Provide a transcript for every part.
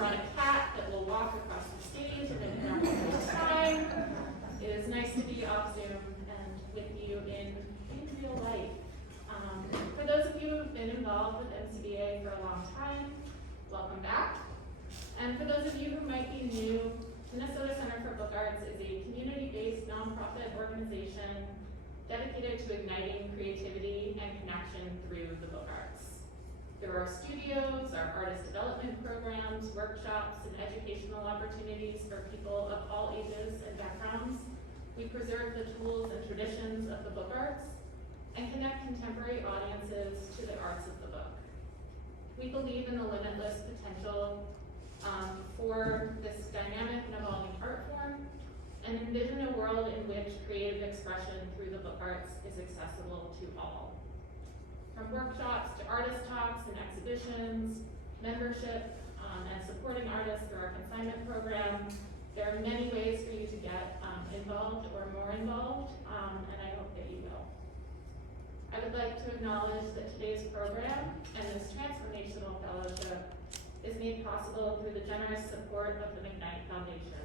brought a cat that will walk across the stage at an interval time. It is nice to be off Zoom and with you in real life. For those of you who have been involved with MCBA for a long time, welcome back. And for those of you who might be new, Minnesota Center for Book Arts is a community-based nonprofit organization dedicated to igniting creativity and connection through the book arts. Through our studios, our artist development programs, workshops, and educational opportunities for people of all ages and backgrounds, we preserve the tools and traditions of the book arts and connect contemporary audiences to the arts of the book. We believe in the limitless potential for this dynamic and evolving art form, and envision a world in which creative expression through the book arts is accessible to all. From workshops to artist talks and exhibitions, membership, and supporting artists through our consignment program, there are many ways for you to get involved or more involved, and I hope that you will. I would like to acknowledge that today's program and this transformational fellowship is made possible through the generous support of the McKnight Foundation.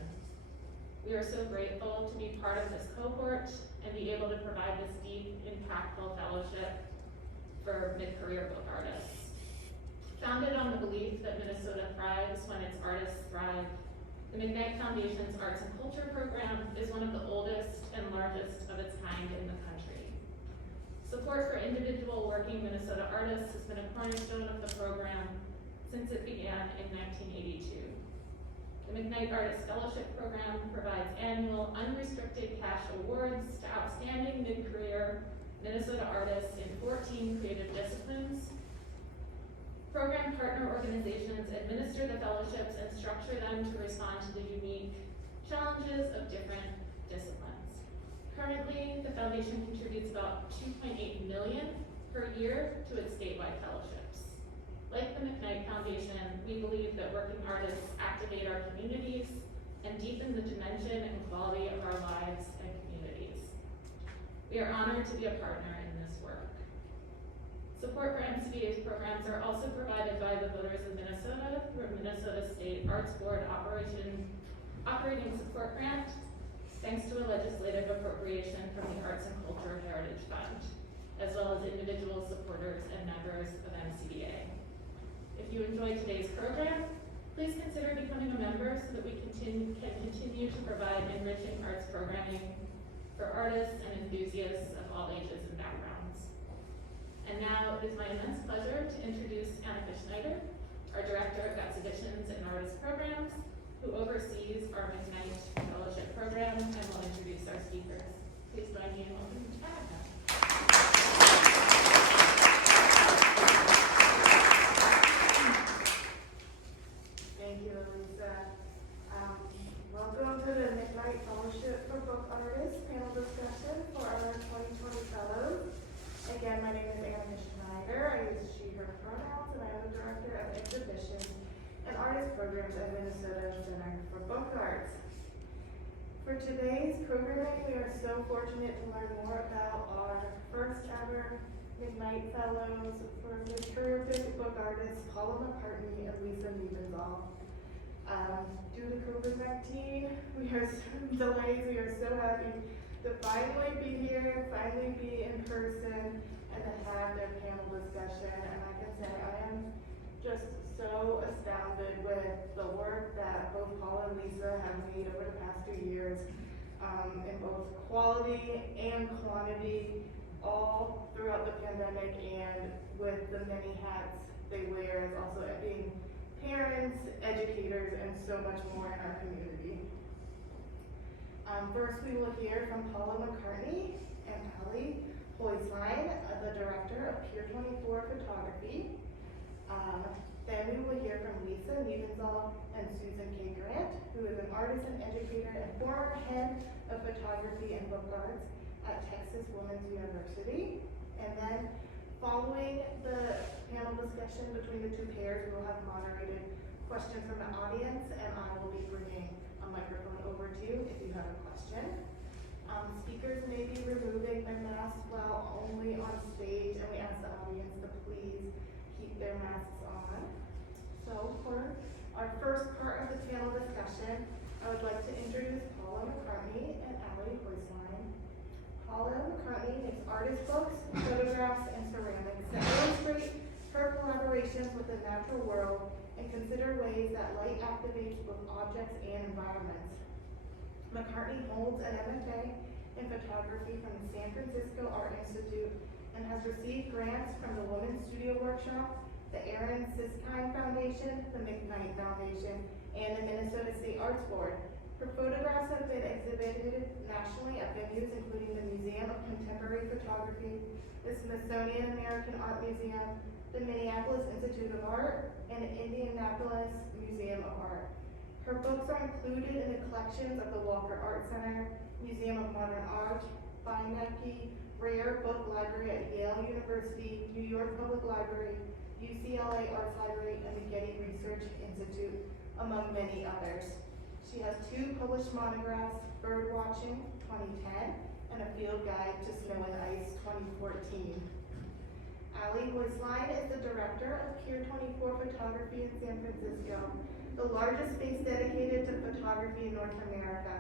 We are so grateful to be part of this cohort and be able to provide this deep, impactful fellowship for mid-career book artists. Founded on the belief that Minnesota thrives when its artists thrive, the McKnight Foundation's Arts and Culture Program is one of the oldest and largest of its kind in the country. Support for individual working Minnesota artists has been a cornerstone of the program since it began in 1982. The McKnight Artist Fellowship Program provides annual unrestricted cash awards to outstanding mid-career Minnesota artists in 14 creative disciplines. Program partner organizations administer the fellowships and structure them to respond to the unique challenges of different disciplines. Currently, the foundation contributes about $2.8 million per year to its statewide fellowships. Like the McKnight Foundation, we believe that working artists activate our communities and deepen the dimension and quality of our lives and communities. We are honored to be a partner in this work. Support for MCBA's programs are also provided by the voters of Minnesota through a Minnesota State Arts Board operating support grant, thanks to a legislative appropriation from the Arts and Culture Heritage Fund, as well as individual supporters and members of MCBA. If you enjoyed today's program, please consider becoming a member so that we can continue to provide enriching arts programming for artists and enthusiasts of all ages and backgrounds. And now it is my immense pleasure to introduce Annapolis Schneider, our Director of Exhibitions and Artist Programs, who oversees our McKnight Fellowship Program and will introduce our speakers. Please join me in welcoming Anna. Thank you, Lisa. Welcome to the McKnight Fellowship for Book Artists panel discussion for our 2020 fellows. Again, my name is Annapolis Schneider. I use she, her pronouns, and I am the Director of Exhibitions and Artist Programs at Minnesota Center for Book Arts. For today's programming, we are so fortunate to learn more about our first ever McKnight Fellows for mid-career book artists Paula McCartney and Lisa Nebenzahl. Due to COVID-19, we are delays. We are so happy to finally be here, finally be in person, and to have their panel discussion. And I can say I am just so astounded with the work that both Paula and Lisa have made over the past 2 years in both quality and quantity, all throughout the pandemic and with the many hats they wear as also being parents, educators, and so much more in our community. First, we will hear from Paula McCartney and Allie Haeusslein, the Director of Pier 24 Photography. Then we will hear from Lisa Nebenzahl and Susan K. Grant, who is an artist and educator and former head of photography and book arts at Texas Women's University. And then following the panel discussion between the two pairs, we will have moderated questions from the audience, and I will be bringing a microphone over to you if you have a question. Speakers may be removing their masks while only on stage, and we ask the audience to please keep their masks on. So for our Our first part of the panel discussion, I would like to introduce Paula McCartney and Allie Haeusslein. Paula McCartney makes artist books, photographs, and ceramics that illustrate her collaborations with the natural world and consider ways that light activates both objects and environments. McCartney holds an MFA in photography from the San Francisco Art Institute and has received grants from the Women's Studio Workshop, the Aaron Siskine Foundation, the McKnight Foundation, and the Minnesota State Arts Board. Her photographs have been exhibited nationally at venues including the Museum of Contemporary Photography, the Smithsonian American Art Museum, the Minneapolis Institute of Art, and the Indianapolis Museum of Art. Her books are included in the collections of the Walker Art Center, Museum of Modern Art, Beinecke Rare Book Library at Yale University, New York Public Library, UCLA Arts Library, and the Getty Research Institute, among many others. She has 2 published monographs, Birdwatching, 2010, and a Field Guide to Snow and Ice, 2014. Allie Haeusslein is the director of Pier 24 Photography in San Francisco, the largest space dedicated to photography in North America.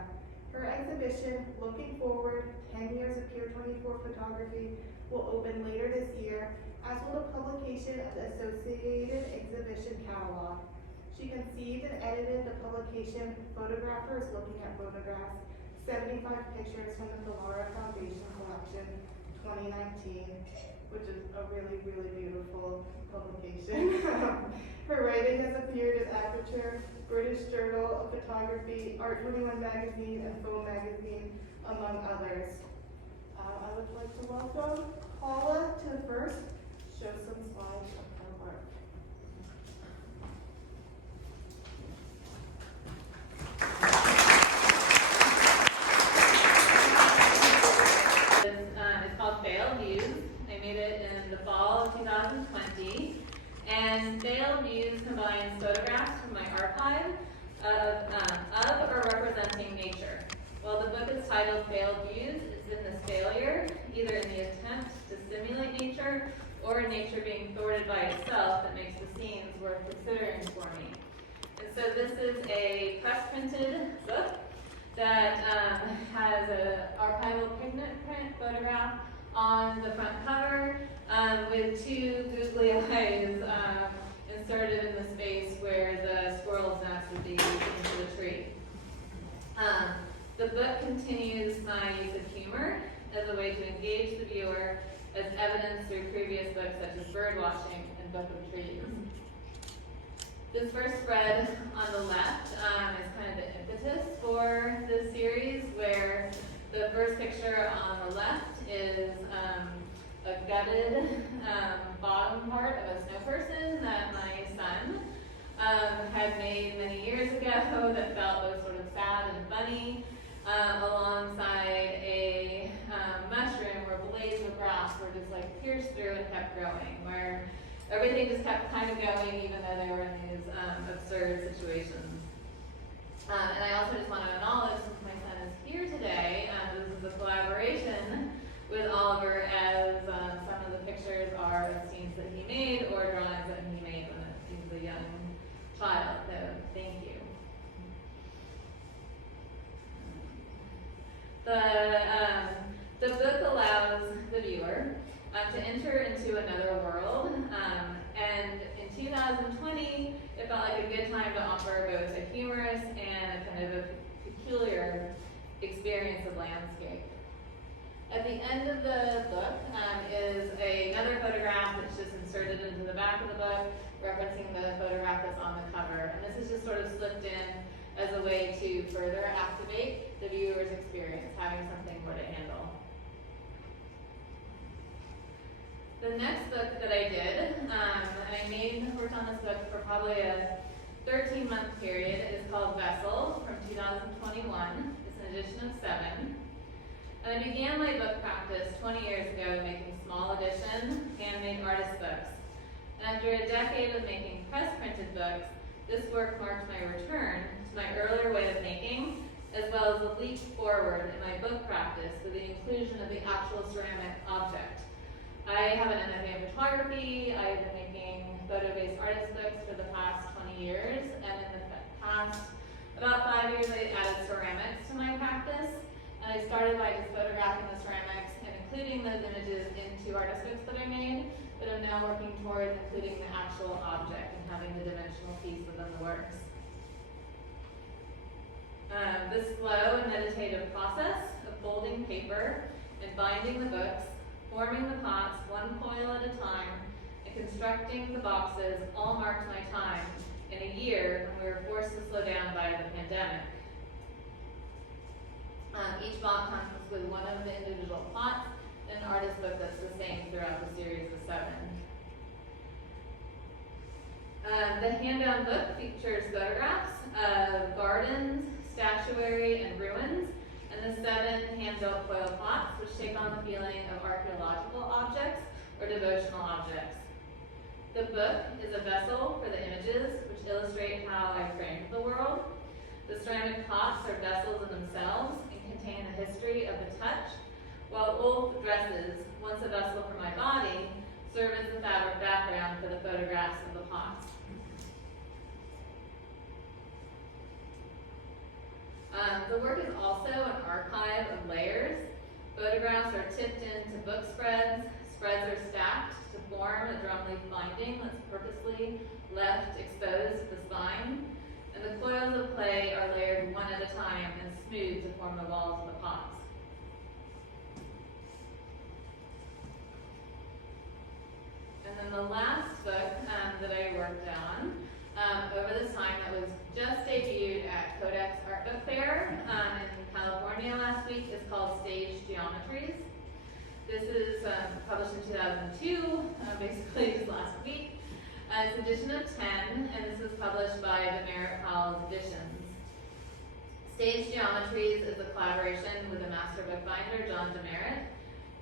Her exhibition, Looking Forward, 10 Years of Pier 24 Photography, will open later this year, as will the publication of the Associated Exhibition Catalog. She conceived and edited the publication Photographers Looking at Photographs, 75 Pictures from the Pilara Foundation Collection, 2019, which is a really, really beautiful publication. Her writing has appeared in Aperture, British Journal of Photography, Art 21 Magazine, and Faux Magazine, among others. I would like to welcome Paula to first show some slides of her work. It's called Veiled Views. I made it in the fall of 2020. And Veiled Views combines photographs from my archive of or representing nature. While the book is titled Veiled Views, it's in this failure, either in the attempt to simulate nature or in nature being thwarted by itself, that makes the scenes worth considering for me. And so this is a press-printed book that has an archival pigment print photograph on the front cover with 2 googly eyes inserted in the space where the squirrel's nest would be into the tree. The book continues my use of humor as a way to engage the viewer, as evidenced through previous books such as Birdwatching and Book of Trees. This first spread on the left is kind of the impetus for this series, where the first picture on the left is a gutted bottom part of a snow person that my son had made many years ago that felt both sort of sad and funny, alongside a mushroom where blades of grass were just like pierced through and kept growing, where everything just kept kind of going even though they were in these absurd situations. And I also just want to acknowledge, since my son is here today, this is a collaboration with Oliver, as some of the pictures are of scenes that he made or drawings that he made when he was a young child, so thank you. The book allows the viewer to enter into another world, and in 2020, it felt like a good time to offer both a humorous and a kind of a peculiar experience of landscape. At the end of the book is another photograph that's just inserted into the back of the book, referencing the photograph that's on the cover. And this is just sort of slipped in as a way to further activate the viewer's experience, having something more to handle. The next book that I did, worked on this book for probably a 13-month period. It is called Vessel from 2021. It's an edition of 7. And I began my book practice 20 years ago making small edition, handmade artist books. And after a decade of making press-printed books, this work marked my return to my earlier way of making, as well as a leap forward in my book practice with the inclusion of the actual ceramic object. I have an MFA in photography. I have been making photo-based artist books for the past 20 years, and in the past about 5 years, I added ceramics to my practice. And I started by just photographing the ceramics and including those images into artist books that I made, but I'm now working towards including the actual object and having the dimensional piece within the works. This slow and meditative process of folding paper and binding the books, forming the pots one coil at a time, and constructing the boxes all marked my time in a year when we were forced to slow down by the pandemic. Each box comes with one of the individual pots and an artist book that's the same throughout the series of 7. The hand-bound book features photographs of gardens, statuary, and ruins, and the 7 hand-built foil pots, which take on the feeling of archaeological objects or devotional objects. The book is a vessel for the images, which illustrate how I framed the world. The ceramic pots are vessels in themselves and contain the history of the touch, while old dresses, once a vessel for my body, serve as the fabric background for the photographs of the pots. The work is also an archive of layers. Photographs are tipped into book spreads. Spreads are stacked to form a drumleaf binding that's purposely left exposed at the spine. And the coils of clay are layered one at a time and smooth to form the walls of the pots. And then the last book that I worked on over this time that was just debuted at Codex Art Book Fair in California last week is called Stage Geometries. This is published in 2002, basically just last week. It's edition of 10, and this was published by the Merritt Powell's Editions. Stage Geometries is a collaboration with the master bookbinder, John DeMeritt.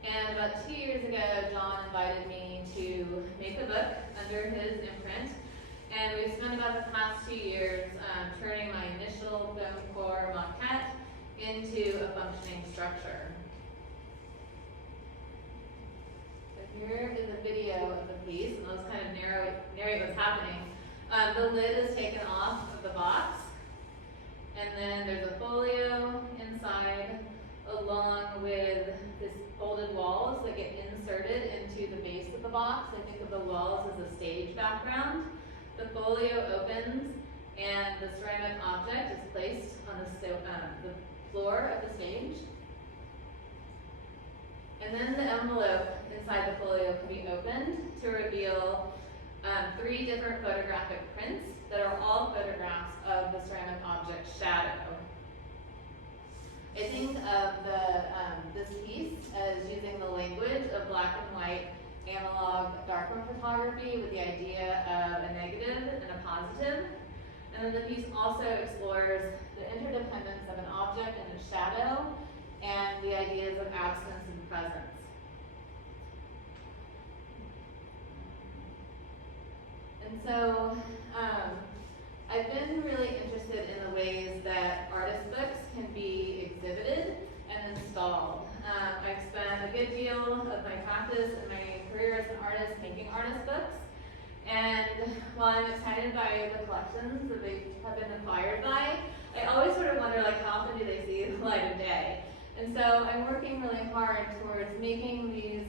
And about 2 years ago, John invited me to make a book under his imprint. And we've spent about the past 2 years turning my initial foam core maquette into a functioning structure. Here is a video of the piece, and I'll just kind of narrate what's happening. The lid is taken off of the box, and then there's a folio inside, along with this folded walls that get inserted into the base of the box. I think of the walls as a stage background. The folio opens, and the ceramic object is placed on the floor of the stage. And then the envelope inside the folio can be opened to reveal 3 different photographic prints that are all photographs of the ceramic object's shadow. I think of this piece as using the language of black and white analog darkroom photography with the idea of a negative and a positive. And then the piece also explores the interdependence of an object and its shadow and the ideas of absence and presence. And so I've been really interested in the ways that artist books can be exhibited and installed. I've spent a good deal of my practice and my career as an artist making artist books. And while I'm excited by the collections that they have been acquired by, I always sort of wonder, like, how often do they see the light of day? And so I'm working really hard towards making these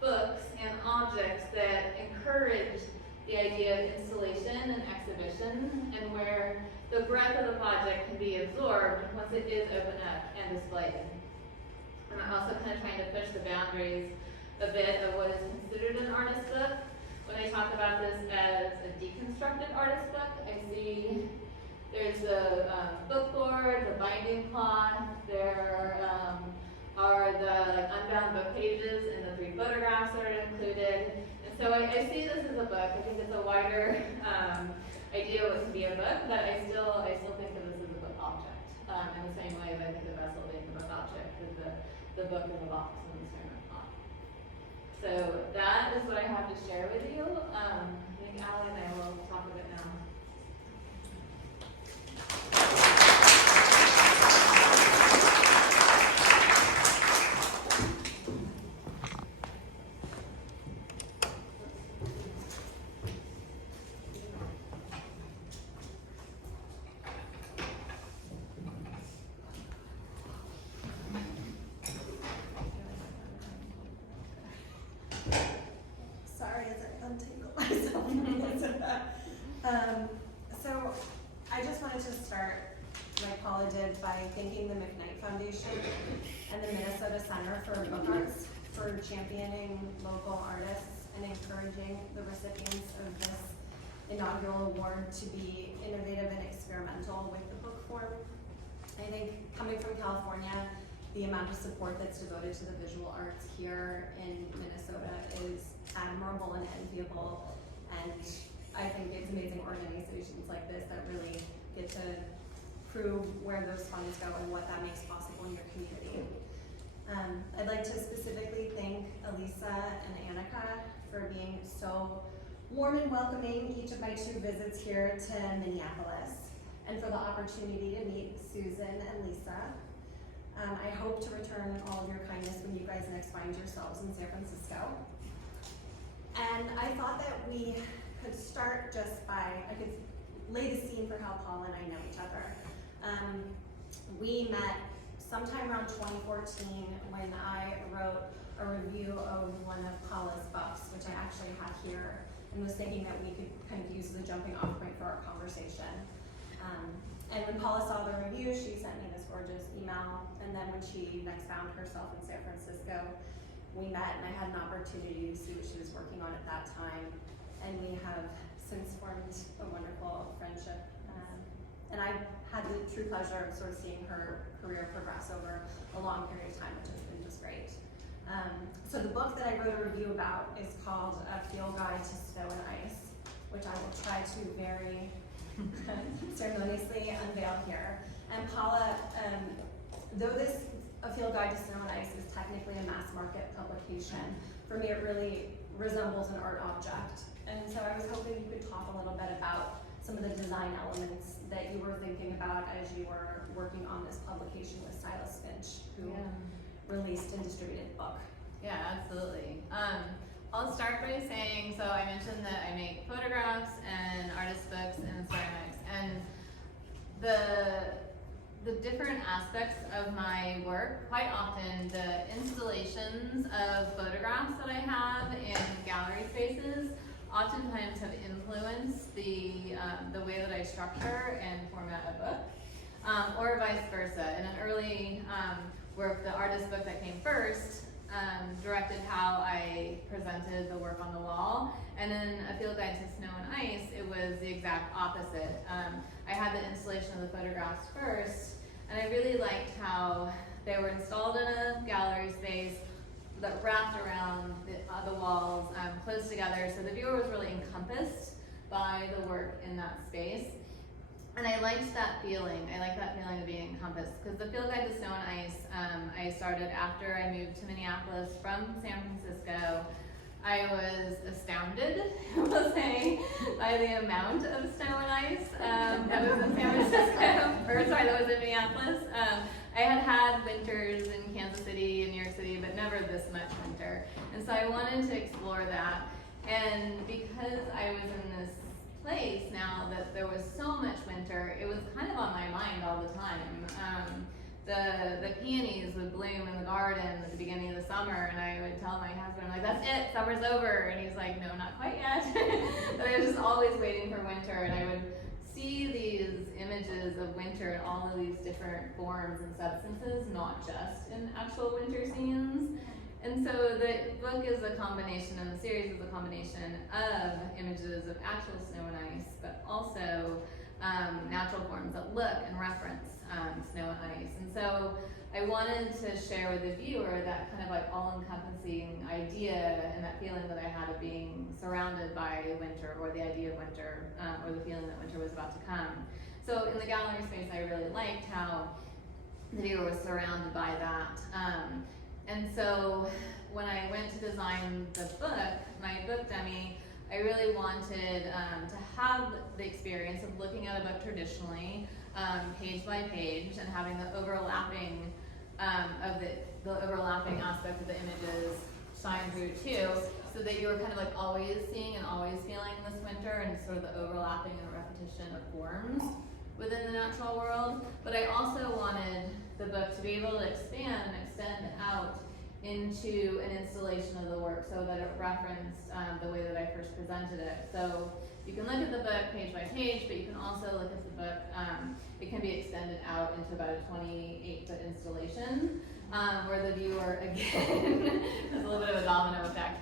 books and objects that encourage the idea of installation and exhibition, and where the breadth of the project can be absorbed once it is opened up and displayed. And I'm also kind of trying to push the boundaries a bit of what is considered an artist book. When I talk about this as a deconstructed artist book, I see there's the book board, the binding cloth, there are the unbound book pages and the 3 photographs that are included. And so I see this as a book. I think it's a wider idea of what can be a book, but I still think of this as a book object. In the same way that I think of vessel being a book object with the book in the box and the ceramic pot. So that is what I have to share with you. I think Allie and I will talk a bit now. start, like Paula did, by thanking the McKnight Foundation and the Minnesota Center for Book Arts for championing local artists and encouraging the recipients of this inaugural award to be innovative and experimental with the book form. I think coming from California, the amount of support that's devoted to the visual arts here in Minnesota is admirable and enviable, and I think it's amazing organizations like this that really get to prove where those funds go and what that makes possible in your community. I'd like to specifically thank Elisa and Annika for being so warm and welcoming each of my 2 visits here to Minneapolis, and for the opportunity to meet Susan and Lisa. I hope to return all of your kindness when you guys next find yourselves in San Francisco. And I thought that we could start just by, I could lay the scene for how Paula and I know each other. We met sometime around 2014 when I wrote a review of one of Paula's books, which I actually have here, and was thinking that we could kind of use as a jumping off point for our conversation. And when Paula saw the review, she sent me this gorgeous email, and then when she next found herself in San Francisco, we met, and I had an opportunity to see what she was working on at that time, and we have since formed a wonderful friendship. And I've had the true pleasure of sort of seeing her career progress over a long period of time, which has been just great. So the book that I wrote a review about is called A Field Guide to Snow and Ice, which I will try to very ceremoniously unveil here. And Paula, though this A Field Guide to Snow and Ice is technically a mass market publication, for me it really resembles an art object. And so I was hoping you could talk a little bit about some of the design elements that you were thinking about as you were working on this publication with Silas Finch, who released and distributed the book. Yeah, absolutely. I'll start by saying, so I mentioned that I make photographs and artist books and ceramics, and the different aspects of my work, quite often the installations of photographs that I have in gallery spaces oftentimes have influenced the way that I structure and format a book, or vice versa. In an early work, the artist book that came first directed how I presented the work on the wall, and in A Field Guide to Snow and Ice, it was the exact opposite. I had the installation of the photographs first, and I really liked how they were installed in a gallery space that wrapped around the walls close together, so the viewer was really encompassed by the work in that space. And I liked that feeling. I like that feeling of being encompassed, because the Field Guide to Snow and Ice, I started after I moved to Minneapolis from San Francisco. I was astounded, I will say, by the amount of snow and ice that was in San Francisco, or sorry, that was in Minneapolis. I had had winters in Kansas City and New York City, but never this much winter. And so I wanted to explore that. And because I was in this place now that there was so much winter, it was kind of on my mind all the time. The peonies would bloom in the garden at the beginning of the summer, and I would tell my husband, I'm like, that's it, summer's over. And he's like, no, not quite yet. But I was just always waiting for winter, and I would see these images of winter in all of these different forms and substances, not just in actual winter scenes. And so the book is a combination, and the series is a combination of images of actual snow and ice, but also natural forms that look and reference snow and ice. And so I wanted to share with the viewer that kind of like all-encompassing idea and that feeling that I had of being surrounded by winter, or the idea of winter, or the feeling that winter was about to come. So in the gallery space, I really liked how the viewer was surrounded by that. And so when I went to design the book, my book dummy, I really wanted to have the experience of looking at a book traditionally, page by page, and having the overlapping of the overlapping aspect of the images shine through too, so that you were kind of like always seeing and always feeling this winter and sort of the overlapping and repetition of forms within the natural world. But I also wanted the book to be able to expand and extend out into an installation of the work, so that it referenced the way that I first presented it. So you can look at the book page by page, but you can also look at the book it can be extended out into about a 28-foot installation, where the viewer, again, there's a little bit of a domino effect.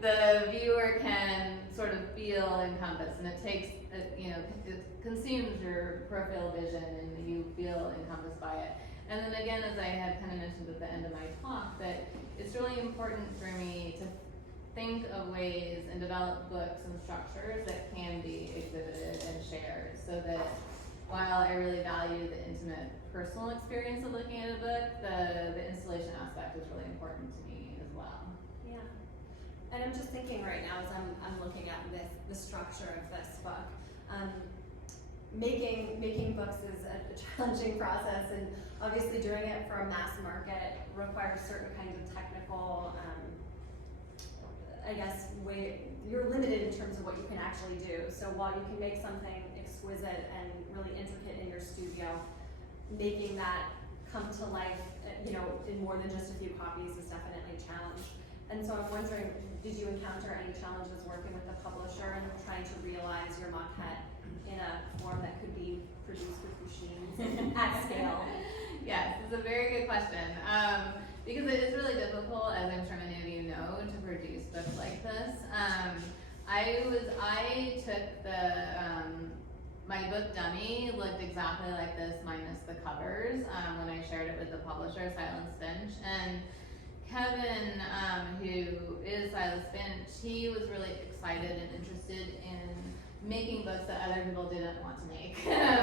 The viewer can sort of feel encompassed, and it takes, it consumes your peripheral vision, and you feel encompassed by it. And then again, as I had kind of mentioned at the end of my talk, that it's really important for me to think of ways and develop books and structures that can be exhibited and shared, so that while I really value the intimate personal experience of looking at a book, the installation aspect is really important to me as well. Yeah. And I'm just thinking right now as I'm looking at the structure of this book. Making books is a challenging process, and obviously doing it for a mass market requires certain kinds of technical, you're limited in terms of what you can actually do. So while you can make something exquisite and really intricate in your studio, making that come to life, in more than just a few copies is definitely a challenge. And so I'm wondering, did you encounter any challenges working with the publisher and trying to realize your maquette in a form that could be produced with machines at scale? Yes, it's a very good question. Because it is really difficult, as I'm sure many of you know, to produce books like this. I took my book dummy looked exactly like this minus the covers when I shared it with the publisher, Silas Finch. And Kevin, who is Silas Finch, he was really excited and interested in making books that other people didn't want to make,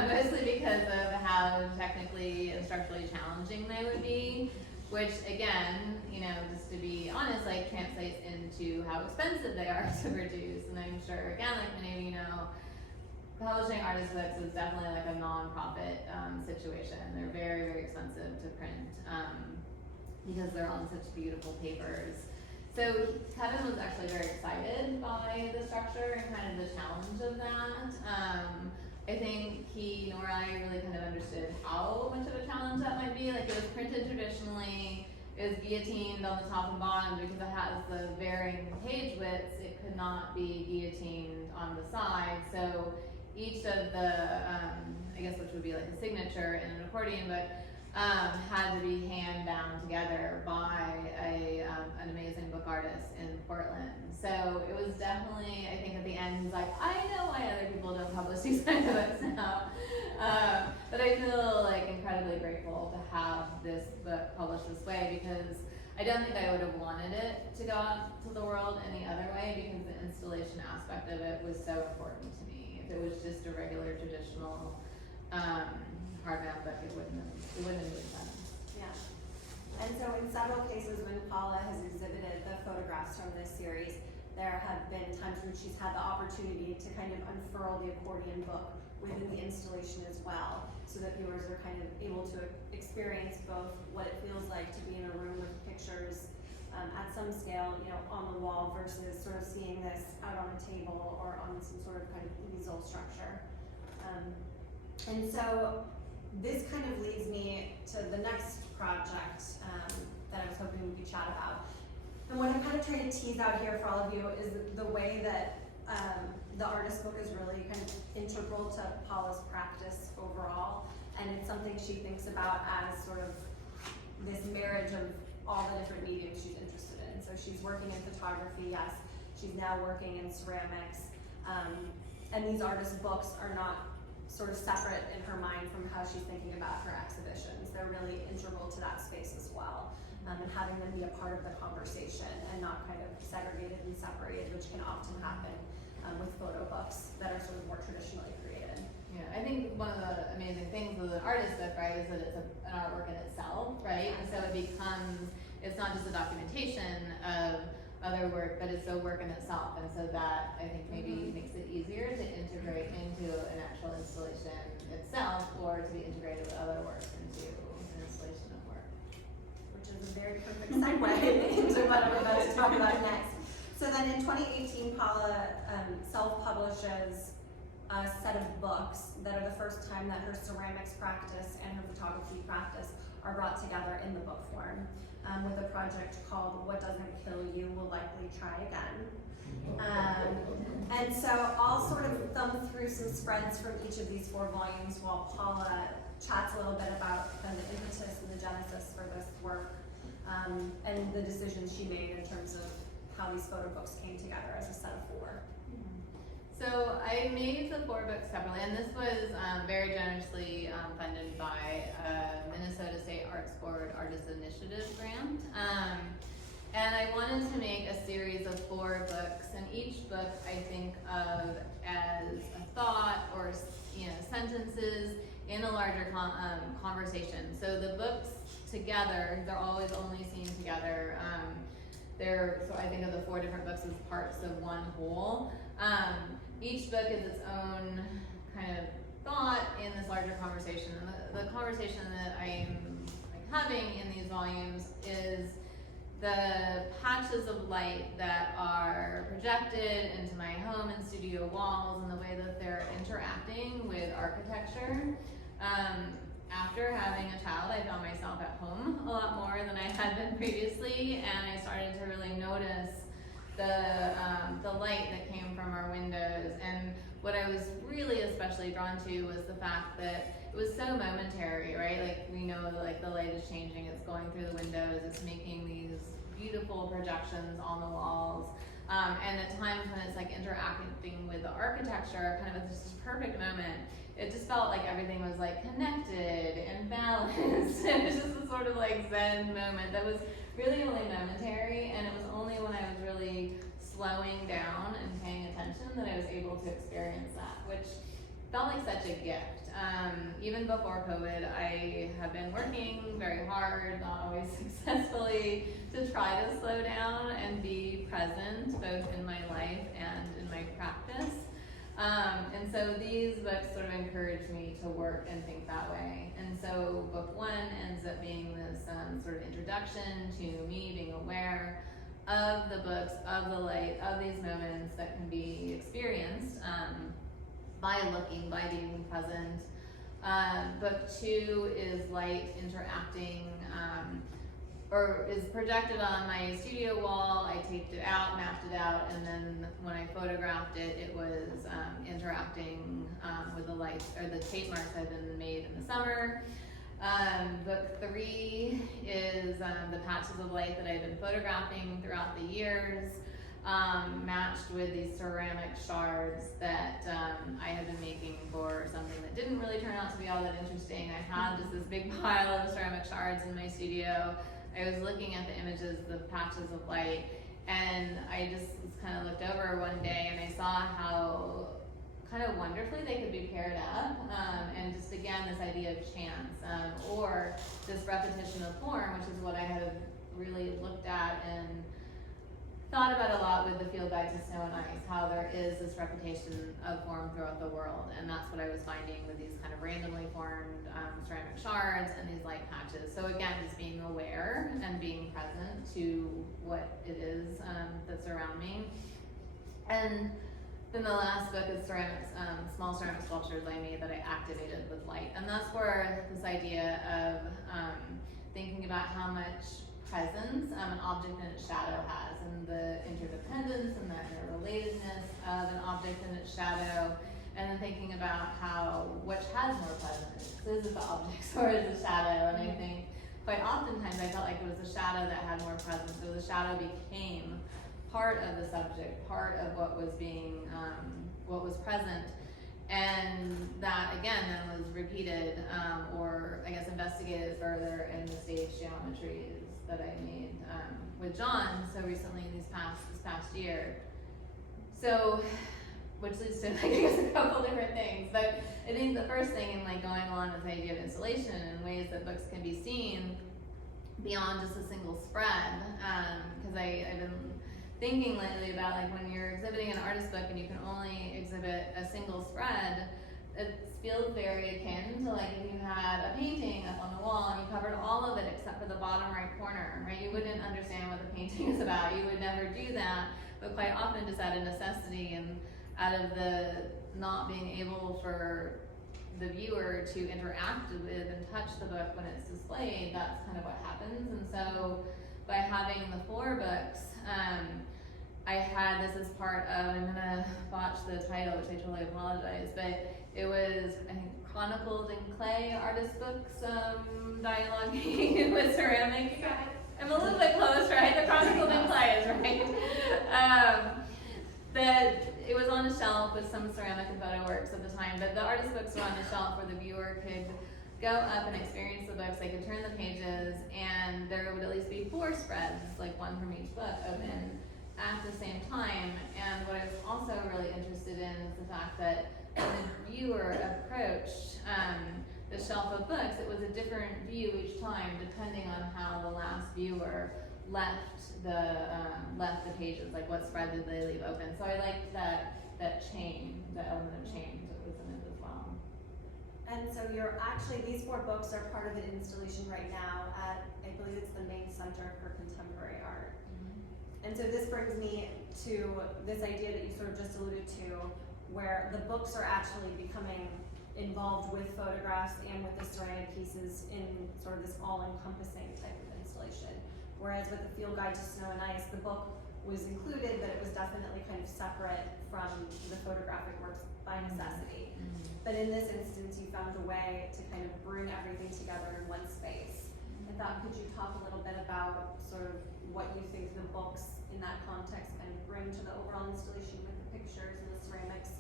mostly because of how technically and structurally challenging they would be, which again, just to be honest, translates into how expensive they are to produce. And I'm sure, again, like many of you know, publishing artist books is definitely like a non-profit situation. They're very, very expensive to print because they're on such beautiful papers. So Kevin was actually very excited by the structure and kind of the challenge of that. I think he nor I really kind of understood how much of a challenge that might be. Like, it was printed traditionally, it was guillotined on the top and bottom because it has the varying page widths. It could not be guillotined on the side. So each of the, which would be like a signature in an accordion book, had to be hand bound together by an amazing book artist in Portland. So it was definitely, I think at the end, he's like, I know why other people don't publish these kinds of books now. But I feel like incredibly grateful to have this book published this way, because I don't think I would have wanted it to go out to the world any other way, because the installation aspect of it was so important to me. If it was just a regular traditional hardbound book, it wouldn't have made sense. Yeah. And so in several cases when Paula has exhibited the photographs from this series, there have been times when she's had the opportunity to kind of unfurl the accordion book within the installation as well, so that viewers are kind of able to experience both what it feels like to be in a room with pictures at some scale, on the wall, versus sort of seeing this out on a table or on some sort of kind of easel structure. And so this kind of leads me to the next project that I was hoping we could chat about. And what I'm kind of trying to tease out here for all of you is the way that the artist book is really kind of integral to Paula's practice overall. And it's something she thinks about as sort of this marriage of all the different mediums she's interested in. So she's working in photography, yes. She's now working in ceramics. And these artist books are not sort of separate in her mind from how she's thinking about her exhibitions. They're really integral to that space as well. And having them be a part of the conversation and not kind of segregated and separated, which can often happen with photo books that are sort of more traditionally created. Yeah, I think one of the amazing things with an artist book, right, is that it's an artwork in itself, right? And so it's not just a documentation of other work, but it's a work in itself. And so that, I think, maybe makes it easier to integrate into an actual installation itself, or to be integrated with other work into an installation of work. Which is a very perfect segue into what I'm about to talk about next. So then in 2018, Paula self-publishes a set of books that are the first time that her ceramics practice and her photography practice are brought together in the book form with a project called What Doesn't Kill You Will Likely Try Again. And so I'll sort of thumb through some spreads from each of these 4 volumes while Paula chats a little bit about kind of the impetus and the genesis for this work, and the decisions she made in terms of how these photo books came together as a set of 4. So I made the 4 books separately, and this was very generously funded by Minnesota State Arts Board Artist Initiative grant. And I wanted to make a series of 4 books, and each book I think of as a thought or sentences in a larger conversation. So the books together, they're always only seen together. So I think of the 4 different books as parts of one whole. Each book is its own kind of thought in this larger conversation. And the conversation that I'm having in these volumes is the patches of light that are projected into my home and studio walls and the way that they're interacting with architecture. After having a child, I found myself at home a lot more than I had been previously, and I started to really notice the light that came from our windows. And what I was really especially drawn to was the fact that it was so momentary, right? Like, we know that, like, the light is changing, it's going through the windows, it's making these beautiful projections on the walls. And at times when it's like interacting with the architecture, kind of at this perfect moment, it just felt like everything was like connected and balanced. It was just a sort of like Zen moment that was really only momentary, and it was only when I was really slowing down and paying attention that I was able to experience that, which felt like such a gift. Even before COVID, I have been working very hard, not always successfully, to try to slow down and be present both in my life and in my practice. And so these books sort of encouraged me to work and think that way. And so book 1 ends up being this sort of introduction to me being aware of the books, of the light, of these moments that can be experienced by looking, by being present. Book 2 is light interacting, or is projected on my studio wall. I taped it out, mapped it out, and then when I photographed it, it was interacting with the lights, or the tape marks had been made in the summer. Book 3 is the patches of light that I've been photographing throughout the years, matched with these ceramic shards that I had been making for something that didn't really turn out to be all that interesting. I had just this big pile of ceramic shards in my studio. I was looking at the images, the patches of light, and I just kind of looked over one day and I saw how kind of wonderfully they could be paired up, and just again this idea of chance, or this repetition of form, which is what I had really looked at and thought about a lot with the field guide to snow and ice, how there is this repetition of form throughout the world, and that's what I was finding with these kind of randomly formed ceramic shards and these light patches. So again, just being aware and being present to what it is that's around me. And then the last book is ceramics, small ceramic sculptures I made that I activated with light, and that's where this idea of thinking about how much presence an object in its shadow has, and the interdependence and the interrelatedness of an object in its shadow, and then thinking about which has more presence. Is it the objects or is it the shadow? And I think quite oftentimes I felt like it was the shadow that had more presence, so the shadow became part of the subject, part of what was being, what was present. And that again then was repeated, or I guess investigated further in the stage geometries that I made with John so recently this past year. So, which leads to I guess a couple different things. But I think the first thing in like going along with the idea of installation and ways that books can be seen beyond just a single spread, because I've been thinking lately about like when you're exhibiting an artist book and you can only exhibit a single spread, it feels very akin to like if you had a painting up on the wall and you covered all of it except for the bottom right corner, right? You wouldn't understand what the painting is about. You would never do that, but quite often just out of necessity and out of the not being able for the viewer to interact with and touch the book when it's displayed, that's kind of what happens. And so by having the 4 books, I had this as part of, I'm gonna botch the title, which I totally apologize, but it was, I think, Chronicles in Clay Artist Books, dialoguing with ceramic. I'm a little bit close, right? The Chronicles in Clay is right. That it was on a shelf with some ceramic and photo works at the time, but the artist books were on the shelf where the viewer could go up and experience the books. They could turn the pages, and there would at least be 4 spreads, like one from each book, open at the same time. And what I was also really interested in is the fact that when the viewer approached the shelf of books, it was a different view each time, depending on how the last viewer left the pages, like what spread did they leave open. So I liked that change, the element of change that was in it as well. And so these 4 books are part of an installation right now at, I believe it's the Main Center for Contemporary Art. Mm-hmm. And so this brings me to this idea that you sort of just alluded to, where the books are actually becoming involved with photographs and with the ceramic pieces in sort of this all-encompassing type of installation. Whereas with the Field Guide to Snow and Ice, the book was included, but it was definitely kind of separate from the photographic works by necessity. Mm-hmm. But in this instance, you found a way to kind of bring everything together in one space. I thought, could you talk a little bit about sort of what you think the books in that context kind of bring to the overall installation with the pictures and the ceramics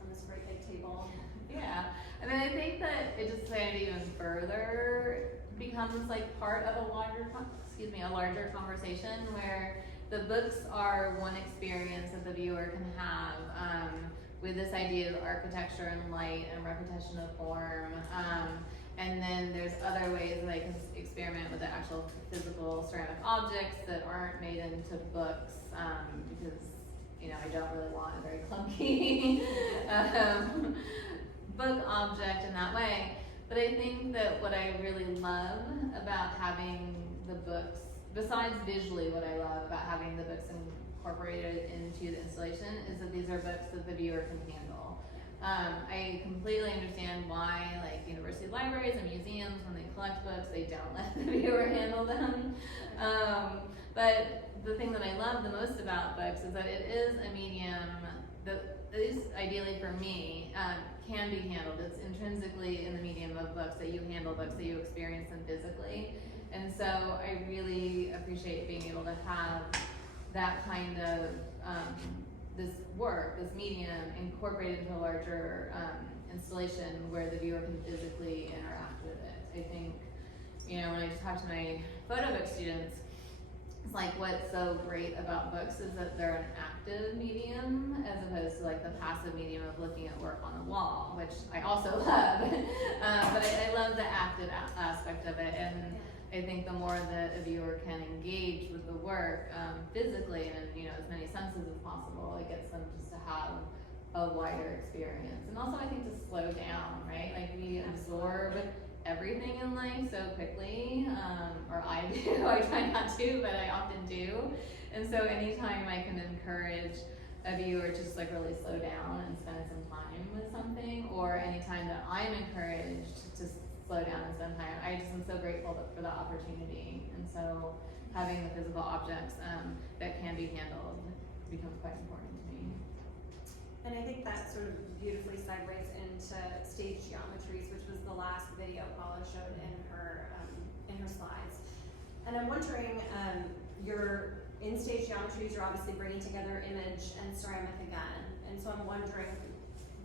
on this great big table? Yeah, I mean, I think that it just kind of even further becomes like part of a larger conversation where the books are one experience that the viewer can have with this idea of architecture and light and repetition of form. And then there's other ways that I can experiment with the actual physical ceramic objects that aren't made into books because, I don't really want a very clunky book object in that way. But I think that what I really love about having the books, besides visually what I love about having the books incorporated into the installation, is that these are books that the viewer can handle. I completely understand why, like, university libraries and museums, when they collect books, they don't let the viewer handle them. But the thing that I love the most about books is that it is a medium that, at least ideally for me, can be handled. It's intrinsically in the medium of books that you handle books, that you experience them physically. And so I really appreciate being able to have that kind of this work, this medium, incorporated into a larger installation where the viewer can physically interact with it. I think, when I talk to my photo book students, it's like what's so great about books is that they're an active medium as opposed to like the passive medium of looking at work on the wall, which I also love. But I love the active aspect of it, and I think the more that a viewer can engage with the work physically and as many senses as possible, it gets them just to have a wider experience. And also I think to slow down, right? Like we absorb everything in life so quickly, or I do. I try not to, but I often do. And so anytime I can encourage a viewer to just like really slow down and spend some time with something, or anytime that I'm encouraged to slow down and spend time, I just am so grateful for the opportunity. And so having the physical objects that can be handled becomes quite important to me. And I think that sort of beautifully segues into stage geometries, which was the last video Paula showed in her slides. And I'm wondering, your in-stage geometries, you're obviously bringing together image and ceramic again. And so I'm wondering,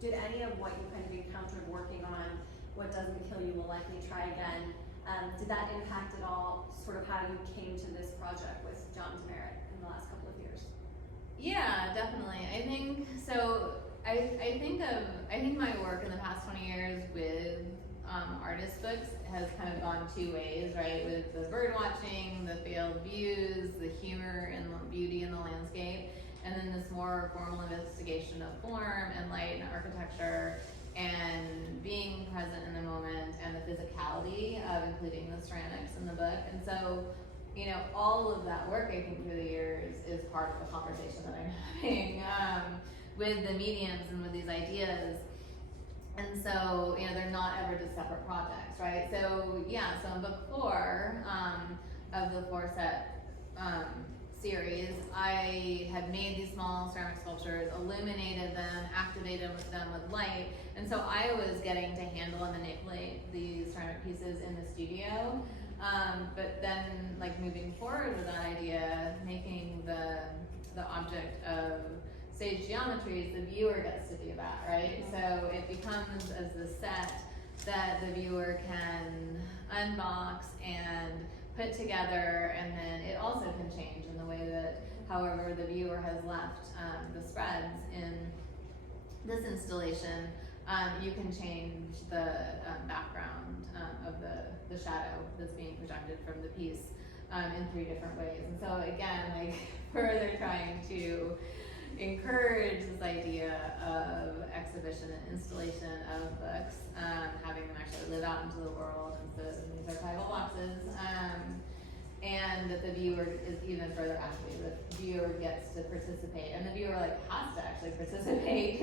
did any of what you kind of encountered working on What Doesn't Kill You Will Likely Try Again, did that impact at all sort of how you came to this project with John Demerit in the last couple of years? Yeah, definitely. I think so. I think my work in the past 20 years with artist books has kind of gone 2 ways, right? With the bird watching, the failed views, the humor and the beauty in the landscape, and then this more formal investigation of form and light and architecture and being present in the moment and the physicality of including the ceramics in the book. And so, all of that work, I think, through the years is part of the conversation that I'm having with the mediums and with these ideas. And And so, they're not ever just separate projects, right? So, so in book 4 of the 4-set series, I had made these small ceramic sculptures, illuminated them, activated them with light, and so I was getting to handle and manipulate these ceramic pieces in the studio. But then, like, moving forward with that idea, making the object of stage geometries, the viewer gets to do that, right? So it becomes as the set that the viewer can unbox and put together, and then it also can change in the way that, however, the viewer has left the spreads in this installation. You can change the background of the shadow that's being projected from the piece in 3 different ways. And so again, like, further trying to encourage this idea of exhibition and installation of books, having them actually live out into the world instead of in these archival boxes, and that the viewer is even further actually, the viewer gets to participate, and the viewer has to actually participate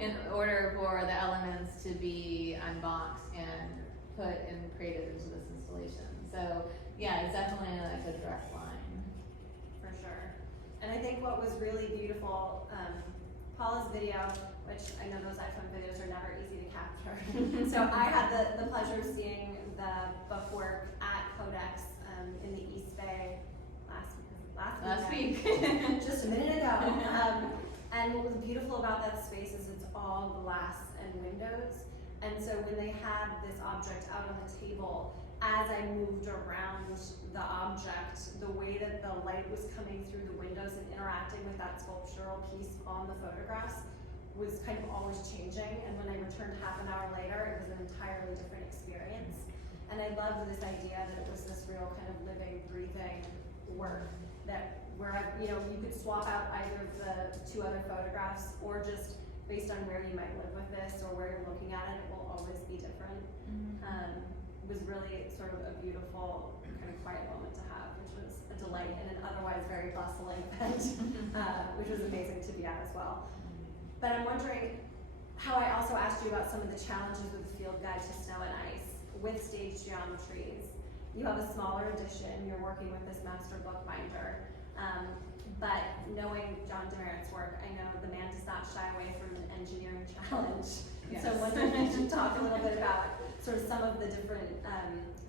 in order for the elements to be unboxed and put and created into this installation. So it's definitely a direct line. For sure. And I think what was really beautiful, Paula's video, which I know those iPhone videos are never easy to capture. So I had the pleasure of seeing the book work at Codex in the East Bay last week. Just a minute ago. And what was beautiful about that space is it's all glass and windows. And so when they had this object out on the table, as I moved around the object, the way that the light was coming through the windows and interacting with that sculptural piece on the photographs was kind of always changing. And when I returned half an hour later, it was an entirely different experience. And I loved this idea that it was this real kind of living, breathing work that you could swap out either of the 2 other photographs, or just based on where you might live with this or where you're looking at it, it will always be different. It was really sort of a beautiful kind of quiet moment to have, which was a delight in an otherwise very bustling event, which was amazing to be at as well. But I'm wondering how I also asked you about some of the challenges with the field guide to snow and ice with stage geometries. You have a smaller edition, you're working with this master bookbinder, but knowing John Demerit's work, I know the man does not shy away from an engineering challenge. Yes. So I wonder if you could talk a little bit about sort of some of the different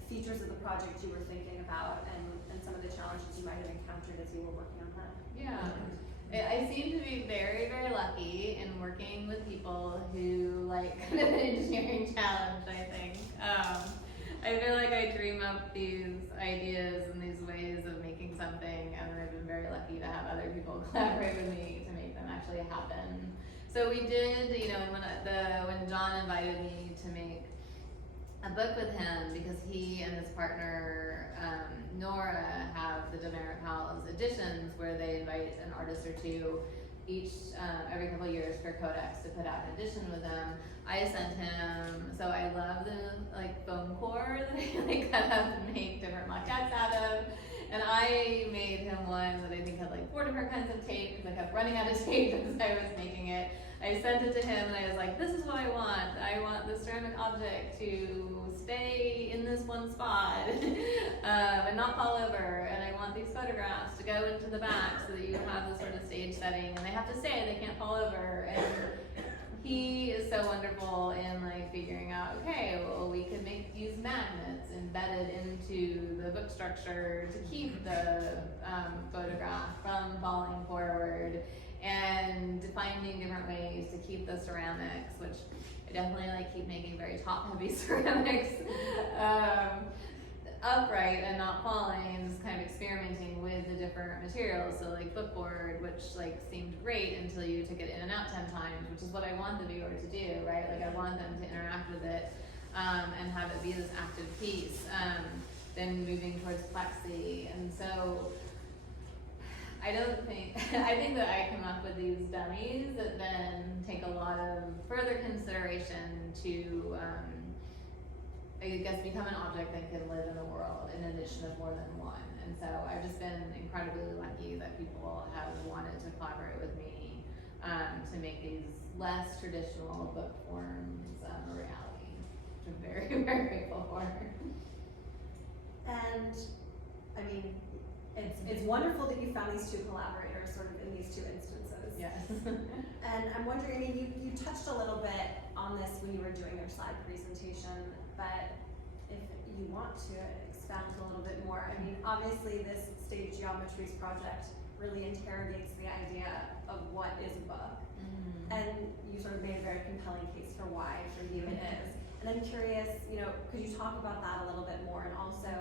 features of the project you were thinking about, and some of the challenges you might have encountered as you were working on that. I seem to be very, very lucky in working with people who like kind of an engineering challenge, I think. I feel like I dream up these ideas and these ways of making something, and I've been very lucky to have other people collaborate with me to make them actually happen. So we did, when John invited me to make a book with him, because he and his partner Nora have the Demerit House editions, where they invite an artist or 2 each every couple of years for Codex to put out an edition with them. I sent him, so I love the foam core that I cut up and make different maquettes out of. And I made him one that I think had 4 different kinds of tape, because I kept running out of tape as I was making it. I sent it to him and I was like, this is what I want. I want the ceramic object to stay in this one spot and not fall over. And I want these photographs to go into the back so that you have this sort of stage setting, and they have to stay, they can't fall over. And he is so wonderful in figuring out, okay, well, we could use magnets embedded into the book structure to keep the photograph from falling forward, and finding different ways to keep the ceramics, which I definitely keep making very top-heavy ceramics, upright and not falling, and just kind of experimenting with the different materials. So bookboard, which seemed great until you took it in and out 10 times, which is what I want the viewer to do, right? I want them to interact with it and have it be this active piece. Then moving towards plexi, and so I think that I come up with these dummies that then take a lot of further consideration to, I guess, become an object that can live in the world in addition of more than one. And so I've just been incredibly lucky that people have wanted to collaborate with me to make these less traditional book forms a reality. And I mean, it's wonderful that you found these two collaborators sort of in these two instances. Yes. And I'm wondering, I mean, you touched a little bit on this when you were doing their slide presentation, but if you want to expand a little bit more, I mean, obviously this stage geometries project really interrogates the idea of what is a book. And you sort of made a very compelling case for why for you it is. And I'm curious, you know, could you talk about that a little bit more? And also,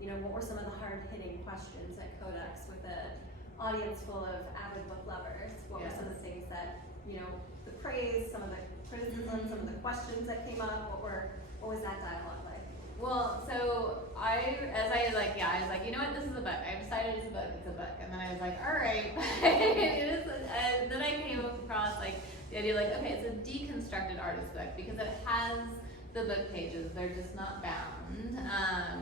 you know, what were some of the hard-hitting questions at Codex with an audience full of avid book lovers? What were some of the things that, you know, the praise, some of the criticism, some of the questions that came up? What was that dialogue like? Well, so I was like, you know what, this is a book. I decided it's a book. And then I was like, all right, it is. And then I came across like the idea, like, okay, it's a deconstructed artist book because it has the book pages. They're just not bound.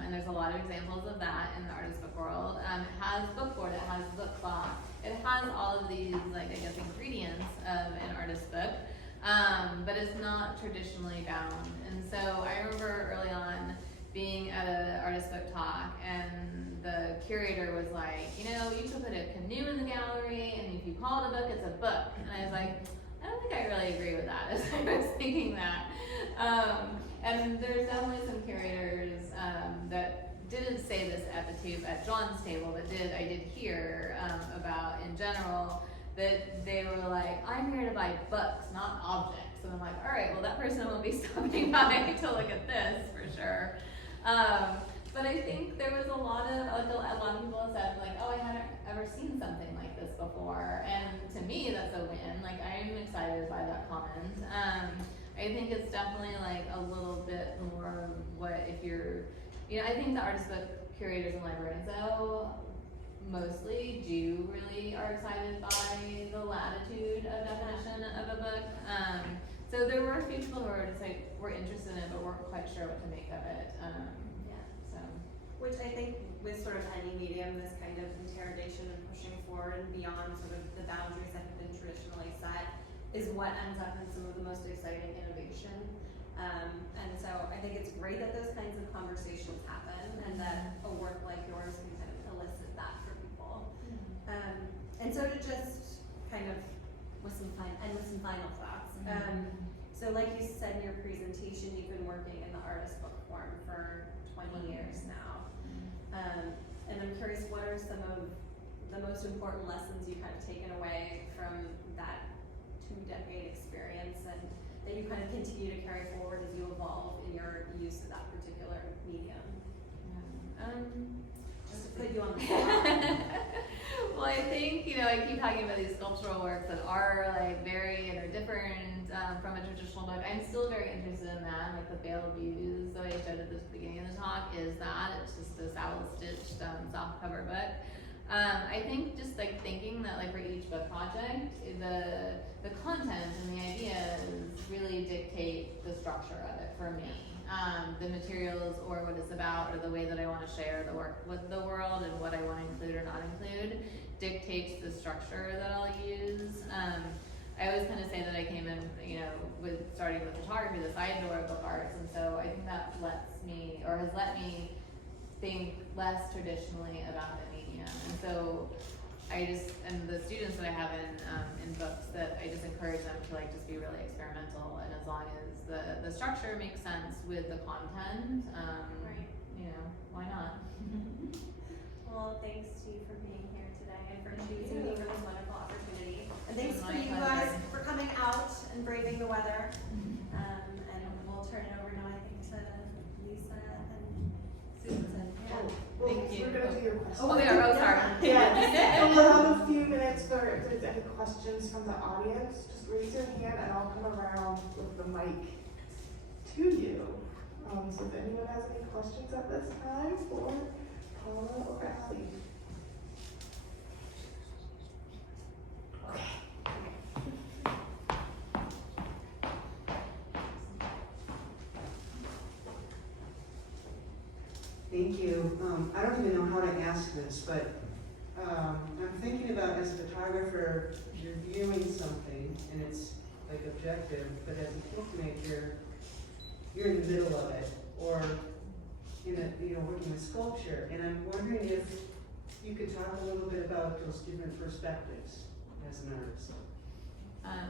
And there's a lot of examples of that in the artist book world. It has bookboard, it has book cloth. It has all of these, like, I guess, ingredients of an artist book. But it's not traditionally bound. And so I remember early on being at an artist book talk, and the curator was like, you know, you could put a canoe in the gallery, and if you call it a book, it's a book. And I was like, I don't think I really agree with that, as I was thinking that. And there's definitely some curators that didn't say this at John's table, but I did hear about in general, that they were like, I'm here to buy books, not objects. And I'm like, all right, well, that person will be stopping by to look at this for sure. But I think there was a lot of people said like, oh, I hadn't ever seen something like this before. And to me, that's a win. Like, I'm excited by that comment. I think it's definitely like a little bit more of what if you're, you know, I think the artist book curators and librarians though, mostly really are excited by the latitude of definition of a book. So there were a few people who were just like, were interested in it, but weren't quite sure what to make of it. So. Which I think with sort of any medium, this kind of interrogation and pushing forward and beyond sort of the boundaries that have been traditionally set is what ends up in some of the most exciting innovation. And so I think it's great that those kinds of conversations happen and that a work like yours can kind of elicit that for people. And so to just kind of with some final thoughts. So like you said in your presentation, you've been working in the artist book form for 20 years now. And I'm curious, what are some of the most important lessons you've kind of taken away from that 2-decade experience and that you kind of continue to carry forward as you evolve in your use of that particular medium? Just to put you on the spot. Well, I think, you know, I keep talking about these sculptural works that are like very and are different from a traditional book. I'm still very interested in that, like the Veiled Views that I showed at the beginning of the talk is that. It's just a saddle-stitched soft cover book. I think just like thinking that like for each book project, the content and the ideas really dictate the structure of it for me. The materials or what it's about or the way that I want to share the work with the world and what I want to include or not include dictates the structure that I'll use. I always kind of say that I came in, you know, with starting with photography, this I adore book arts, and so I think that has let me think less traditionally about the medium. And so and the students that I have in books, that I just encourage them to like just be really experimental, and as long as the structure makes sense with the content, Right. you know, why not? Well, thanks to you for being here today and for choosing me for this wonderful opportunity. And thanks My for you pleasure. guys for coming out and braving the weather. And we'll turn it over now, I think, to Lisa and Susan. Yeah. Well, Thank you. we're gonna do your questions. Oh, we are. Oh, sorry. Yeah, and we'll have a few minutes for if there's any questions from the audience. Just raise your hand and I'll come around with the mic to you. So if anyone has any questions at this time for Paula or Allie. Okay. Thank you. I don't even know how to ask this, but I'm thinking about as a photographer, you're viewing something and it's like objective, but as a filmmaker, you're in the middle of it, or working with sculpture, and I'm wondering if you could talk a little bit about those different perspectives as an artist.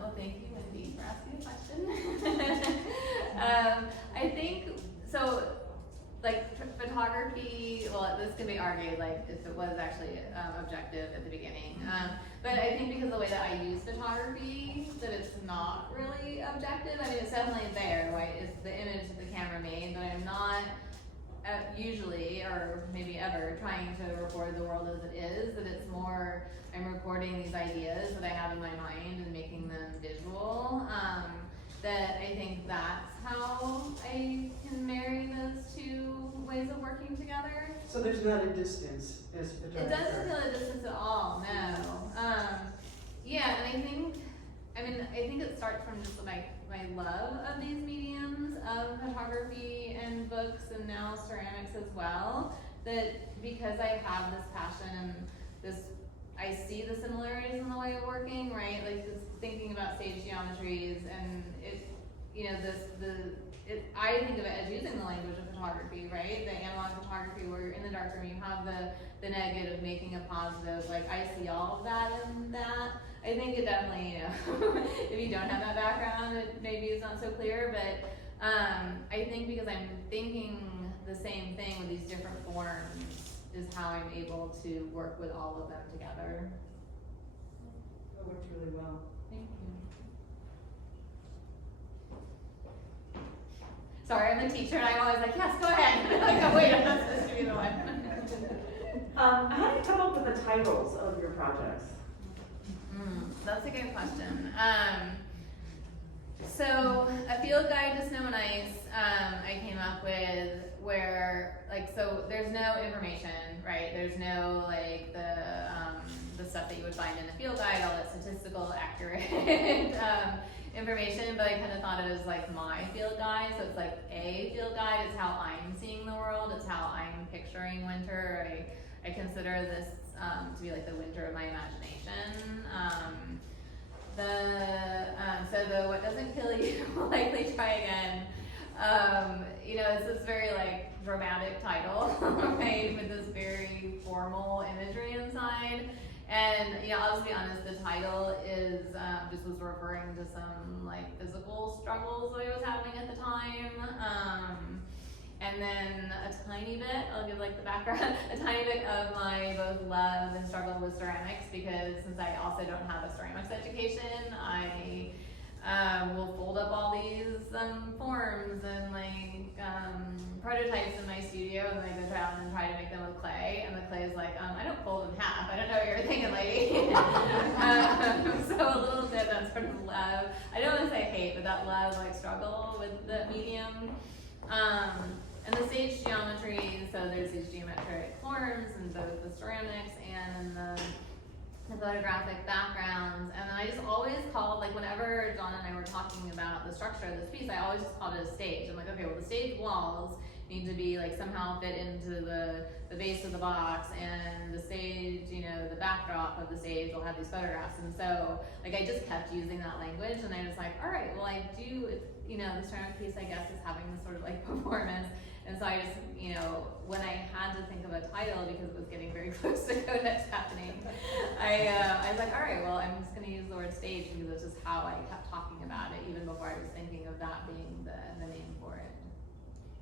Well, thank you, Wendy, for asking a question. I think, so, like, photography, well, this can be argued, like, if it was actually objective at the beginning. But I think because of the way that I use photography, that it's not really objective. I mean, it's definitely there, right? It's the image that the camera made, but I'm not usually, or maybe ever, trying to record the world as it is, that it's more, I'm recording these ideas that I have in my mind and making them visual. That I think that's how I can marry those two ways of working together. So there's not a distance as photographer? It doesn't feel a distance at all, no. Yeah, and I think it starts from just my love of these mediums of photography and books and now ceramics as well, that because I have this passion and this, I see the similarities in the way of working, right? Like just thinking about stage geometries and I think of it as using the language of photography, right? The analog photography where you're in the darkroom, you have the negative making a positive, like I see all of that in that. I think it definitely, if you don't have that background, it maybe is not so clear, but I think because I'm thinking the same thing with these different forms is how I'm able to work with all of them together. That worked really well. Thank you. Sorry, I'm the teacher and I'm always like, yes, go ahead. Like, oh wait, I'm not supposed to be the one. How do you come up with the titles of your projects? That's a good question. So a field guide to snow and ice, I came up with where, like, so there's no information, right? There's no, like, the stuff that you would find in a field guide, all that statistical accurate information, but I kind of thought of it as like my field guide. So it's like a field guide. It's how I'm seeing the world. It's how I'm picturing winter. I consider this to be like the winter of my imagination. So the what doesn't kill you will likely try again. It's this very like dramatic title, right, with this very formal imagery inside. And I'll just be honest, the title is just was referring to some like physical struggles that I was having at the time. And then a tiny bit, I'll give like the background, a tiny bit of my both love and struggle with ceramics, because since I also don't have a ceramics education, I will fold up all these forms and like prototypes in my studio, and I go out and try to make them with clay, and the clay is like, I don't fold in half, I don't know what you're thinking, lady. So a little bit that sort of love, I don't want to say hate, but that love, like struggle with the medium. And the stage geometry, so there's these geometric forms in both the ceramics and in the photographic backgrounds. And then I just always called, like whenever John and I were talking about the structure of this piece, I always just called it a stage. I'm like, okay, well the stage walls need to be like somehow fit into the base of the box, and the stage, the backdrop of the stage will have these photographs. And so like I just kept using that language, and I was like, all right, well I do, the ceramic piece I guess is having this sort of like performance. And so I just, when I had to think of a title because it was getting very close to Codex happening, I was like, all right, well, I'm just going to use the word stage because it's just how I kept talking about it, even before I was thinking of that being the name for it.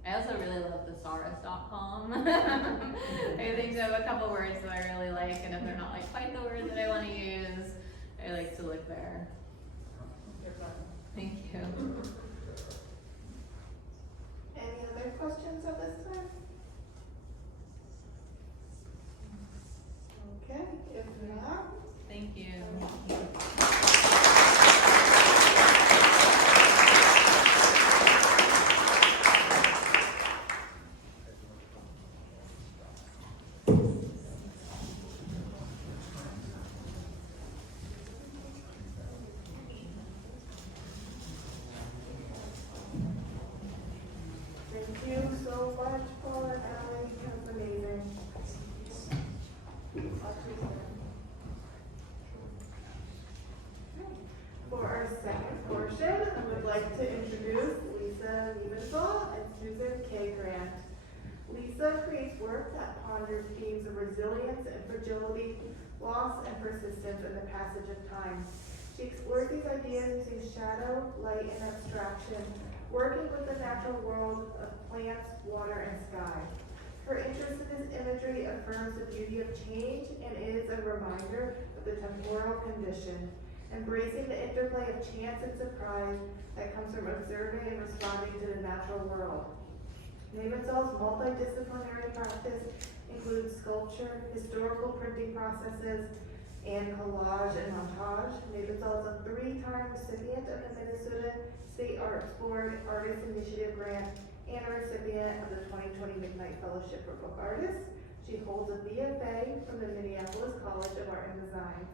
I also really love thesaurus.com. I think of a couple words that I really like, and if they're not like quite the word that I want to use, I like to look there. Thank you. Any other questions at this time? Okay, if not, Thank you. Lisa creates work that ponders themes of resilience and fragility, loss and persistence in the passage of time. She explores these ideas using shadow, light, and abstraction, working with the natural world of plants, water, and sky. Her interest in this imagery affirms the beauty of change and is a reminder of the temporal condition, embracing the interplay of chance and surprise that comes from observing and responding to the natural world. Nebenzahl's multidisciplinary practice includes sculpture, historical printing processes, and collage and montage. Nebenzahl is a 3-time recipient of the Minnesota State Arts Board Artist Initiative Grant and a recipient of the 2020 McKnight Fellowship for Book Artists. She holds a BFA from the Minneapolis College of Art and Design.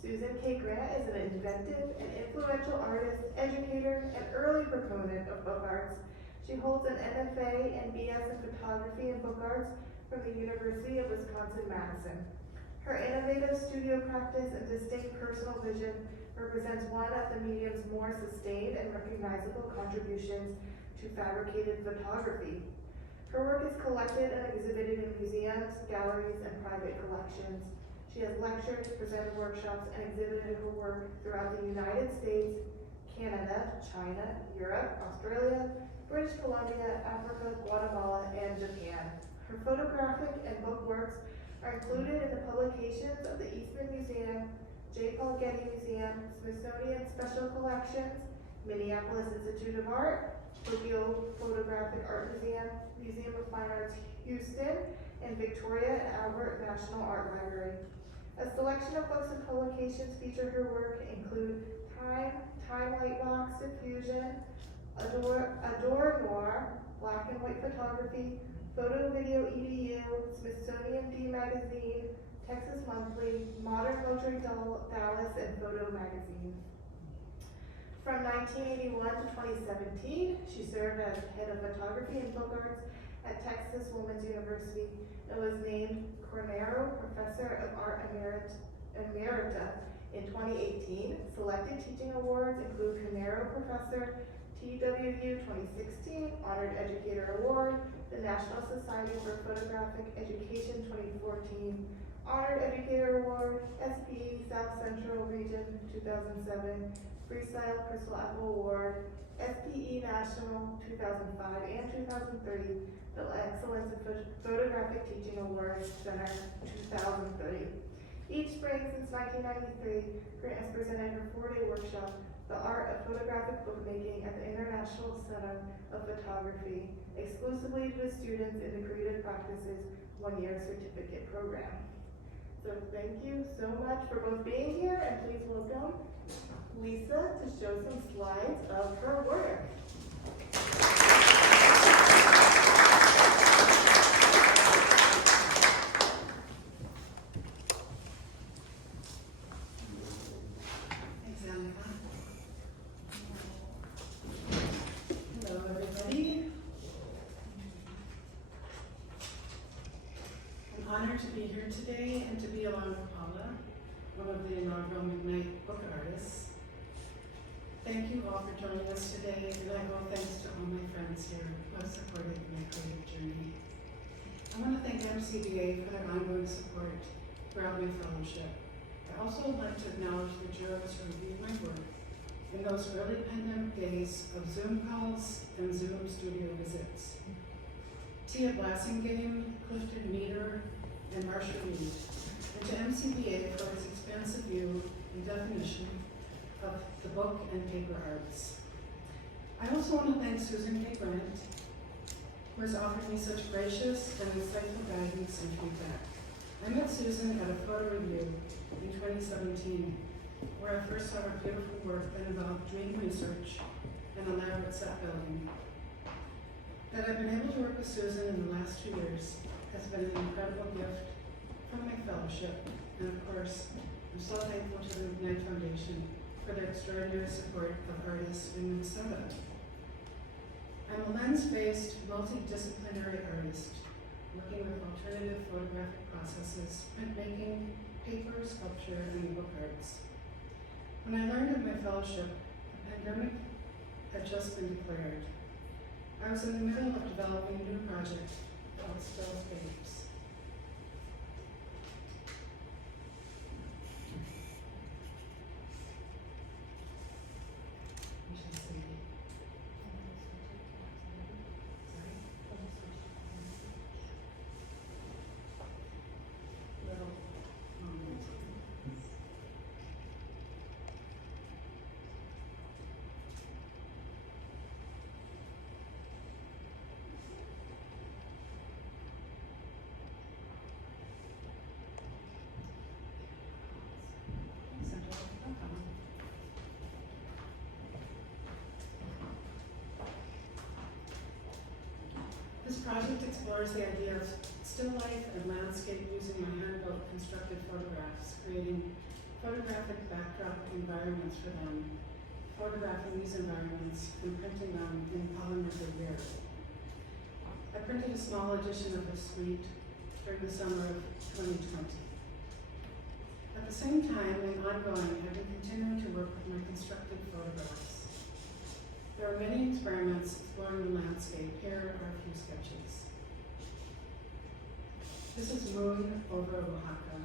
Susan K. Grant is an inventive and influential artist, educator, and early proponent of book arts. She holds an MFA and BS in photography and book arts from the University of Wisconsin-Madison. Her innovative studio practice and distinct personal vision represents one of the medium's more sustained and recognizable contributions to fabricated photography. Her work is collected and exhibited in museums, galleries, and private collections. She has lectured, presented workshops, and exhibited her work throughout the United States, Canada, China, Europe, Australia, British Columbia, Africa, Guatemala, and Japan. Her photographic and book works are included in the publications of the Eastman Museum, J. Paul Getty Museum, Smithsonian Special Collections, Minneapolis Institute of Art, Tokyo Photographic Art Museum, Museum of Fine Arts Houston, and Victoria and Albert National Art Library. A selection of books and publications feature her work include Time Lightbox Diffusion, Adore Noir, Black and White Photography, Photo Video EDU, Smithsonian D Magazine, Texas Monthly, Modern Luxury Dallas, and Photo Magazine. From 1981 to 2017, she served as head of photography and book arts at Texas Women's University and was named Cornero Professor of Art Emerita in 2018. Selected teaching awards include Cornero Professor, TWU 2016, Honored Educator Award, the National Society for Photographic Education 2014, Honored Educator Award, SPE South Central Region 2007, Freestyle Crystal Apple Award, SPE National 2005 and 2003, the Excellence in Photographic Teaching Awards Center 2003. Each spring since 1993, Grant has presented her 4-day workshop, The Art of Photographic Bookmaking at the International Center of Photography, exclusively to students in the Creative Practices 1-year certificate program. So thank you so much for both being here, and please welcome Lisa to show some slides of her work. Thanks, Annika. Hello, everybody. I'm honored to be here today and to be along with Paula, one of the inaugural McKnight Book Artists. Thank you all for joining us today, and I owe thanks to all my friends here who have supported my creative journey. I want to thank MCBA for their ongoing support throughout my fellowship. I also would like to acknowledge the jurors who reviewed my work in those early pandemic days of Zoom calls and Zoom studio visits. Tia Blassingame, Clifton Meader, and Marcia Reed, and to MCBA for its expansive view and definition of the book and paper arts. I also want to thank Susan K. Grant, who has offered me such gracious and insightful guidance and feedback. I met Susan at a photo review in 2017, where I first saw her beautiful work that involved dream research and elaborate set building. That I've been able to work with Susan in the last 2 years has been an incredible gift from my fellowship, and of course, I'm so thankful to the McKnight Foundation for their extraordinary support of artists in Minnesota. I'm a lens-based, multidisciplinary artist, working with alternative photographic processes, printmaking, paper, sculpture, and book arts. When I learned of my fellowship, the pandemic had just been declared. I was in the middle of developing a new project called Spells Babes. You should see. Little moments. This project explores the idea of still life and landscape using my hand-built constructed photographs, creating photographic backdrop environments for them, photographing these environments and printing them in polymer paper. I printed a small edition of the suite during the summer of 2020. At the same time, and ongoing, I've been continuing to work with my constructed photographs. There are many experiments exploring the landscape. Here are a few sketches. This is Moon over Oaxaca.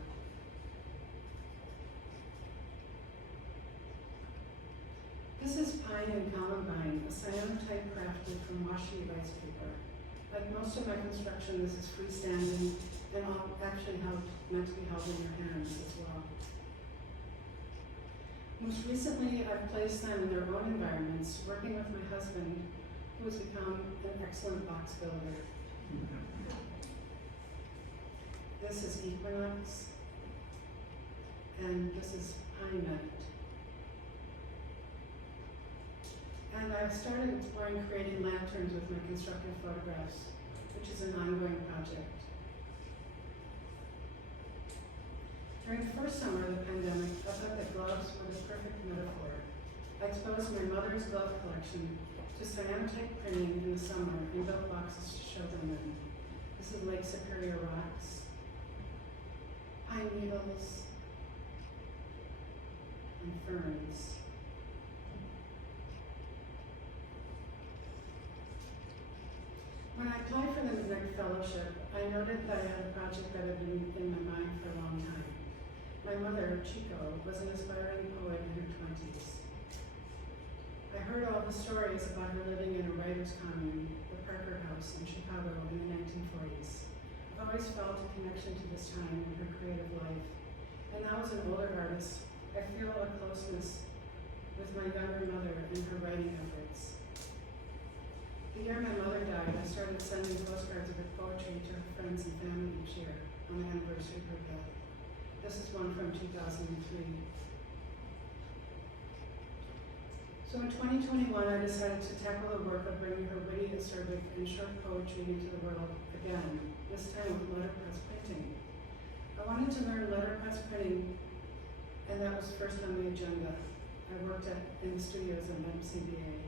This is Pine and Columbine, a cyanotype crafted from washi rice paper. Like most of my construction, this is freestanding and actually meant to be held in your hands as well. Most recently, I've placed them in their own environments, working with my husband, who has become an excellent box builder. This is Equinox, and this is Pine Night. And I've started exploring creating lanterns with my constructed photographs, which is an ongoing project. During the first summer of the pandemic, I thought that gloves were the perfect metaphor. I exposed my mother's glove collection to cyanotype printing in the summer and built boxes to show them in. This is Lake Superior rocks, pine needles, and ferns. When I applied for the McKnight Fellowship, I noted that I had a project that had been in my mind for a long time. My mother, Chico, was an aspiring poet in her 20s. I heard all the stories about her living in a writer's commune, the Parker House in Chicago in the 1940s. I've always felt a connection to this time in her creative life. And now as an older artist, I feel a closeness with my younger mother and her writing efforts. The year my mother died, I started sending postcards of her poetry to her friends and family each year on the anniversary of her death. This is one from 2003. So in 2021, I decided to tackle the work of bringing her witty, acerbic, and short poetry into the world again, this time with letterpress printing. I wanted to learn letterpress printing, and that was first on the agenda. I worked in the studios of MCBA.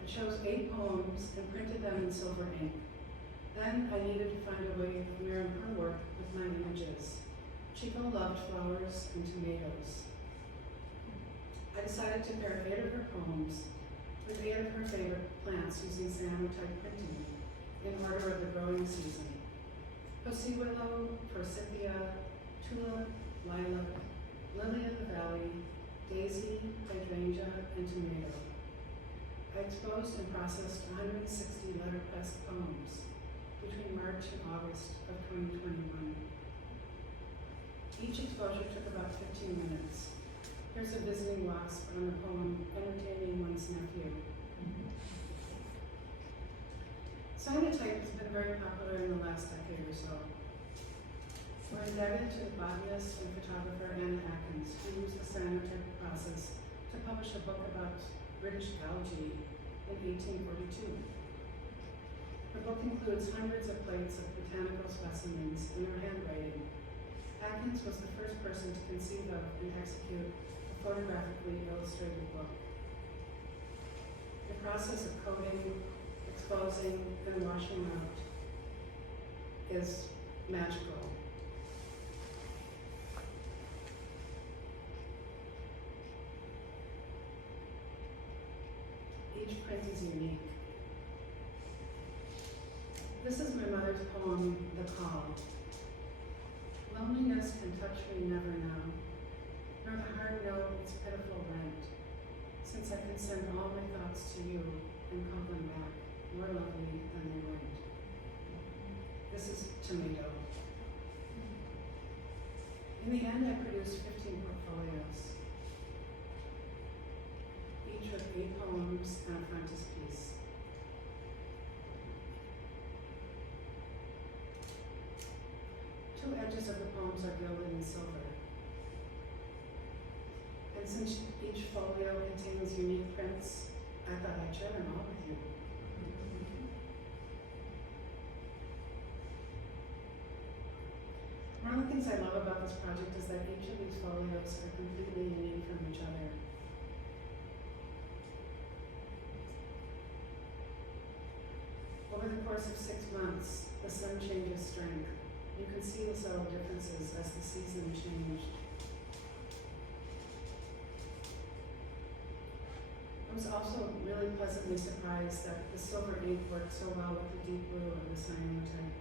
I chose 8 poems and printed them in silver ink. Then I needed to find a way of mirroring her work with my images. Chico loved flowers and tomatoes. I decided to pair 8 of her poems with 8 of her favorite plants using cyanotype printing in order of the growing season. Pussy willow, forsythia, tulip, lilac, lily of the valley, daisy, hydrangea, and tomato. I exposed and processed 160 letterpress poems between March and August of 2021. Each exposure took about 15 minutes. Here's a visiting wasp on the poem Entertaining One's Nephew. Cyanotype has been very popular in the last decade or so. We're indebted to the botanist and photographer Atkins, who used the cyanotype process to publish a book about British algae in 1842. The book includes hundreds of plates of botanical specimens in her handwriting. Atkins was the first person to conceive of and execute a photographically illustrated book. The process of coding, exposing, and washing out is magical. Each print is unique. This is my mother Lorne's poem, The Call. Loneliness can touch me never now, nor the heart know its pitiful rent, since I can send all my thoughts to you and call them back, more lovely than they went. This is Tomato. In the end, I produced 15 portfolios, each with 8 poems and a frontispiece. Two edges of the poems are gilded in silver. And since each folio contains unique prints, I thought I'd share them all with you. One of the things I love about this project is that each of these folios are completely unique from each other. Over the course of 6 months, the sun changes strength. You can see the subtle differences as the season changed. I was also really pleasantly surprised that the silver ink worked so well with the deep blue of the cyanotype.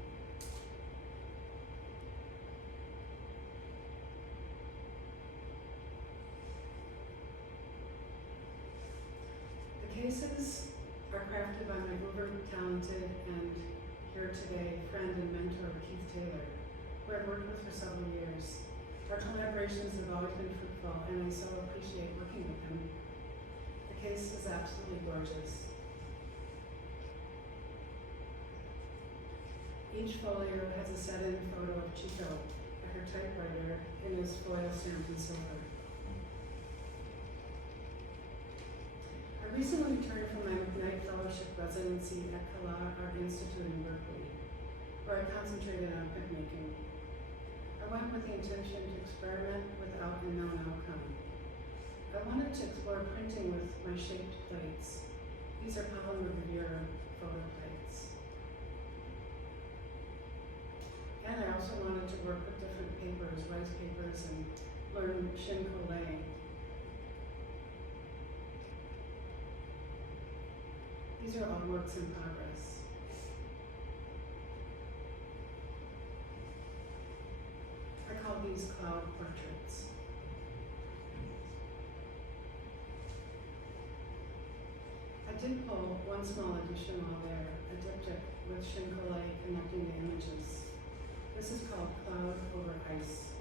The cases are crafted by my uber-talented and here today friend and mentor Keith Taylor, who I've worked with for several years. Our collaborations have always been fruitful, and I so appreciate working with him. The case is absolutely gorgeous. Each folio has a set-in photo of Chico at her typewriter in his foil stamped in silver. I recently returned from my McKnight Fellowship residency at Art Institute in Berkeley, where I concentrated on printmaking. I went with the intention to experiment without a known outcome. I wanted to explore printing with my shaped plates. These are polymer gravure photo plates. And I also wanted to work with different papers, rice papers, and learn chine collé. These are all works in progress. I call these cloud portraits. I did pull one small addition while there, a diptych with chine collé connecting the images. This is called Cloud Over Ice.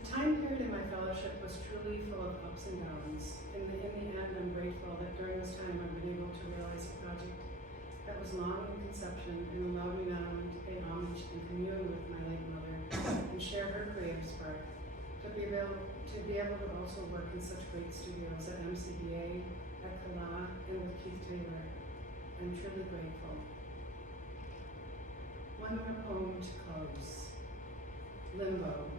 The time period in my fellowship was truly full of ups and downs. In the end, I'm grateful that during this time I've been able to realize a project that was long in conception and allowed me not only to pay homage and commune with my late mother and share her creative spark, but be able to also work in such great studios at MCBA, at Kala, and with Keith Taylor. I'm truly grateful. One more poem to close. Limbo.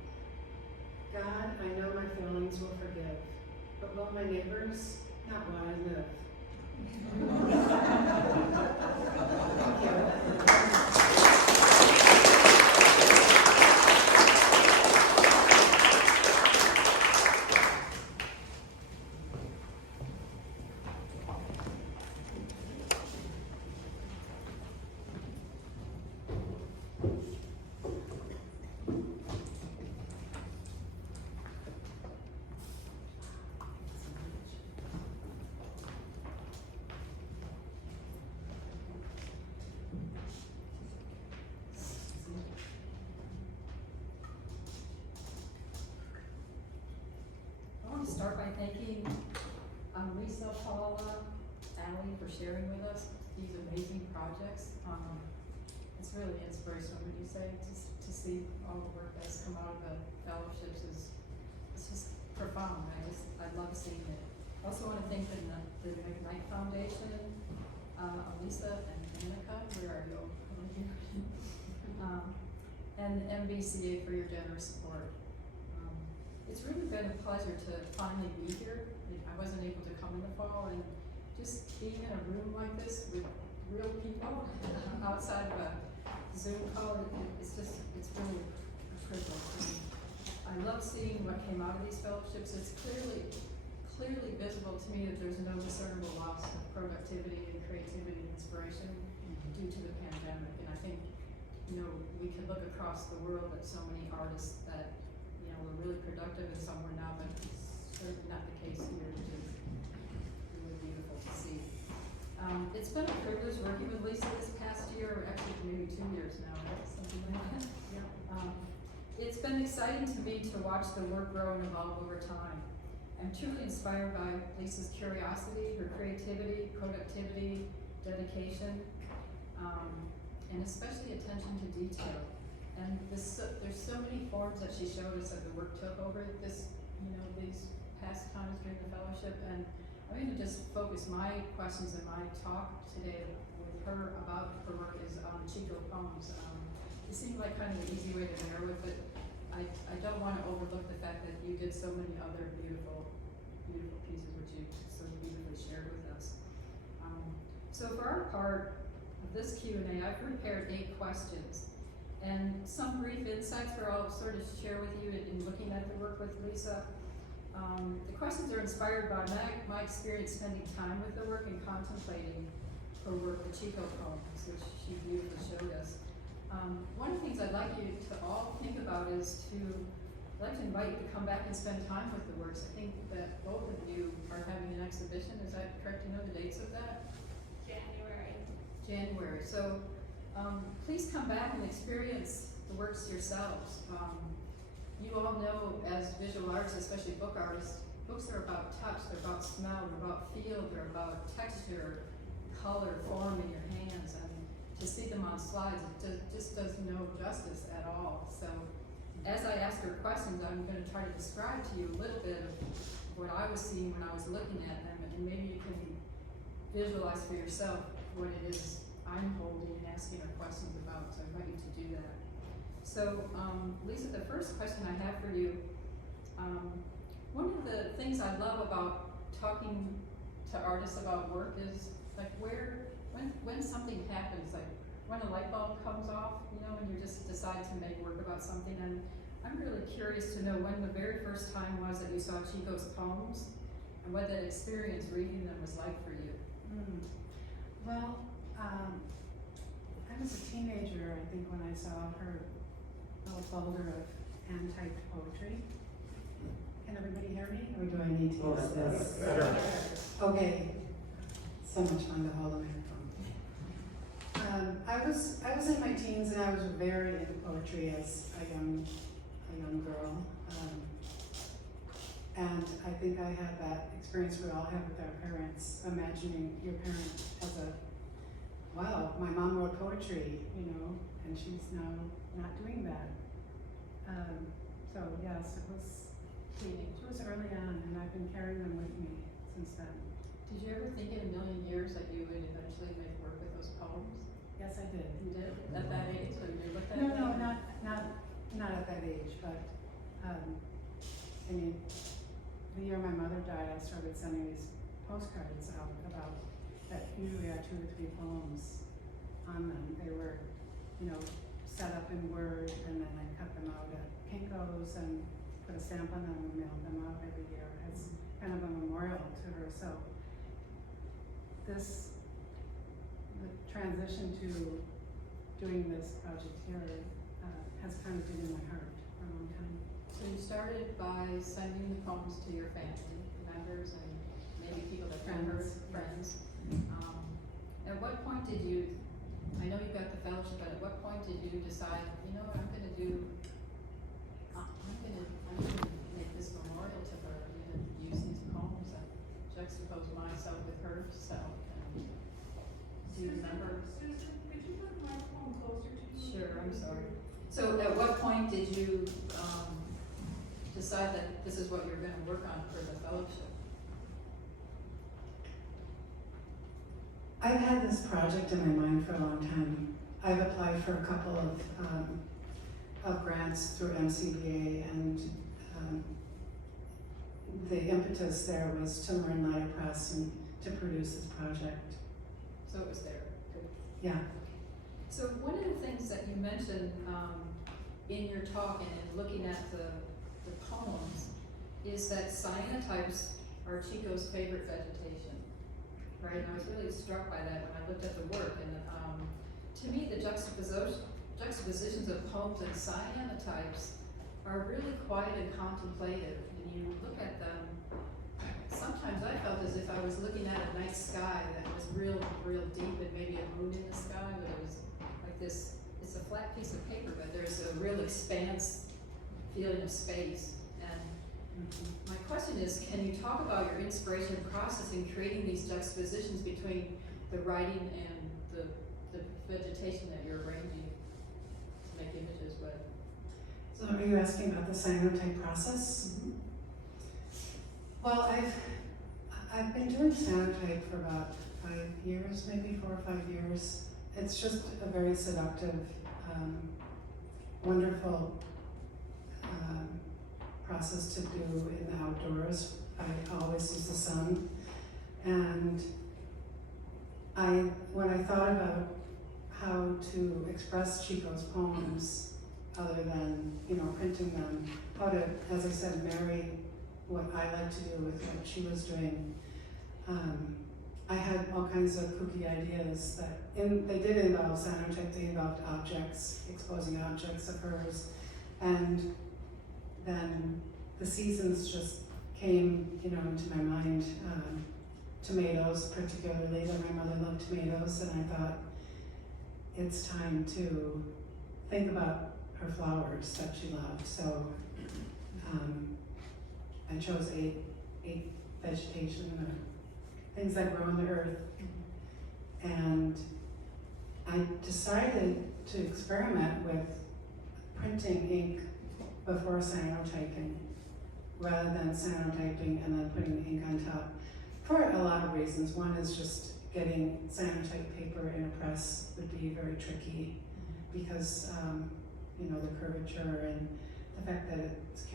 God, I know my feelings will forgive, but will my neighbors? Not while I live. Thank you. Start by thanking Lisa, Paula, Allie for sharing with us these amazing projects. It's really inspirational, would you say, to see all the work that's come out of the fellowships it's just profound. I love seeing it. I also want to thank the McKnight Foundation, Lisa and Annika, where are you? Over here. And the MBCA for your generous support. It's really been a pleasure to finally be here. I wasn't able to come in the fall, and just being in a room like this with real people outside of a Zoom call, it's really a privilege. And I love seeing what came out of these fellowships. It's clearly visible to me that there's no discernible loss of productivity and creativity and inspiration in across the world that so many artists that, you know, were really productive and some were not, but it's sort of not the case here, which is really beautiful to see. It's been a privilege working with Lisa this past year, or actually maybe 2 years now, right? Something like that. It's been exciting to me to watch the work grow and evolve over time. I'm truly inspired by Lisa's curiosity, her creativity, productivity, dedication, and especially attention to detail. And there's so many forms that she showed us that the work took over this, you know, these past times during the fellowship. And I'm going to just focus my questions in my talk today with her about her work is on Chico poems. It seemed like kind of an easy way to narrow it, but I don't want to overlook the fact that you did so many other beautiful pieces which you so beautifully shared with us. So for our part of this Q&A, I've prepared 8 questions and some brief insights where I'll sort of share with you in looking at the work with Lisa. The questions are inspired by my experience spending time with the work and contemplating her work, the Chico poems, which she beautifully showed us. One of the things I'd like you to all think about is I'd like to invite you to come back and spend time with the works. I think that both of you are having an exhibition. Is that correct? Do you know the dates of that? January. So please come back and experience the works yourselves. You all know, as visual artists, especially book artists, books are about touch, they're about smell, they're about feel, they're about texture, color, form in your hands, and to see them on slides, it just does no justice at all. So as I ask her questions, I'm going to try to describe to you a little bit of what I was seeing when I was looking at them, and maybe you can visualize for yourself what it is I'm holding and asking her questions about. So I invite you to do that. So Lisa, the first question I have for you, one of the things I love about talking to artists about work is like when something happens, like when a light bulb comes off, you know, and you just decide to make work about something. And I'm really curious to know when the very first time was that you saw Chico's poems and what that experience reading them was like for you. Well, I was a teenager, I think, when I saw her little folder of hand-typed poetry. Can everybody hear me, or do I need to use this? Okay, so much fun to hold a microphone. I was in my teens and I was very into poetry as a young girl. And I think I had that experience we all have with our parents, imagining your parent as wow, my mom wrote poetry, you know, and she's now not doing that. So yes, it was early on, and I've been carrying them with me since then. Did you ever think in a million years that you would eventually make work with those poems? Yes, I did. You did? At that age? So you did look at No, not at that age, but, I mean, the year my mother died, I started sending these postcards out about that usually had 2 or 3 poems on them. They were, you know, set up in Word, and then I cut them out at Kinko's and put a stamp on them and mailed them out every year as kind of a memorial to her. So the transition to doing this project here has kind of been in my heart for a long time. So you started by sending the poems to your family members and maybe people that friends. At what point did you, I know you got the fellowship, but at what point did you decide, you know what, I'm gonna make this memorial to her, I'm gonna use these poems and juxtapose myself with her self. Do you remember? Susan, could you put the microphone closer to you? Sure, I'm sorry. So at what point did you decide that this is what you're gonna work on for the fellowship? I've had this project in my mind for a long time. I've applied for a couple of grants through MCBA, and the impetus there was to learn letterpress and to produce this project. So it was there. Good. Yeah. So one of the things that you mentioned in your talk and in looking at the poems is that cyanotypes are Chico's favorite vegetation, right? And I was really struck by that when I looked at the work. And to me, the juxtapositions of poems and cyanotypes are really quiet and contemplative. And you look at them, sometimes I felt as if I was looking at a night sky that was real deep, and maybe a moon in the sky, but it was like this, it's a flat piece of paper, but there's a real expanse, feeling of space. And my question is, can you talk about your inspiration process in creating these juxtapositions between the writing and the vegetation that you're arranging to make images with? So are you asking about the cyanotype process? Mm-hmm. Well, I've been doing cyanotype for about 5 years, maybe 4 or 5 years. It's just a very seductive, wonderful process to do in the outdoors. I always use the sun. And when I thought about how to express Chico's poems other than, printing them, how to, as I said, marry what I like to do with what she was doing, I had all kinds of kooky ideas they did involve cyanotype. They involved objects, exposing objects of hers, and then the seasons just came, into my mind. Tomatoes, particularly, that my mother loved tomatoes, and I thought it's time to think about her flowers that she loved. So I chose eight vegetation or things that grow in the earth, and I decided to experiment with printing ink before cyanotyping rather than cyanotyping and then putting the ink on top for a lot of reasons. One is just getting cyanotype paper in a press would be very tricky because the curvature and the fact that it's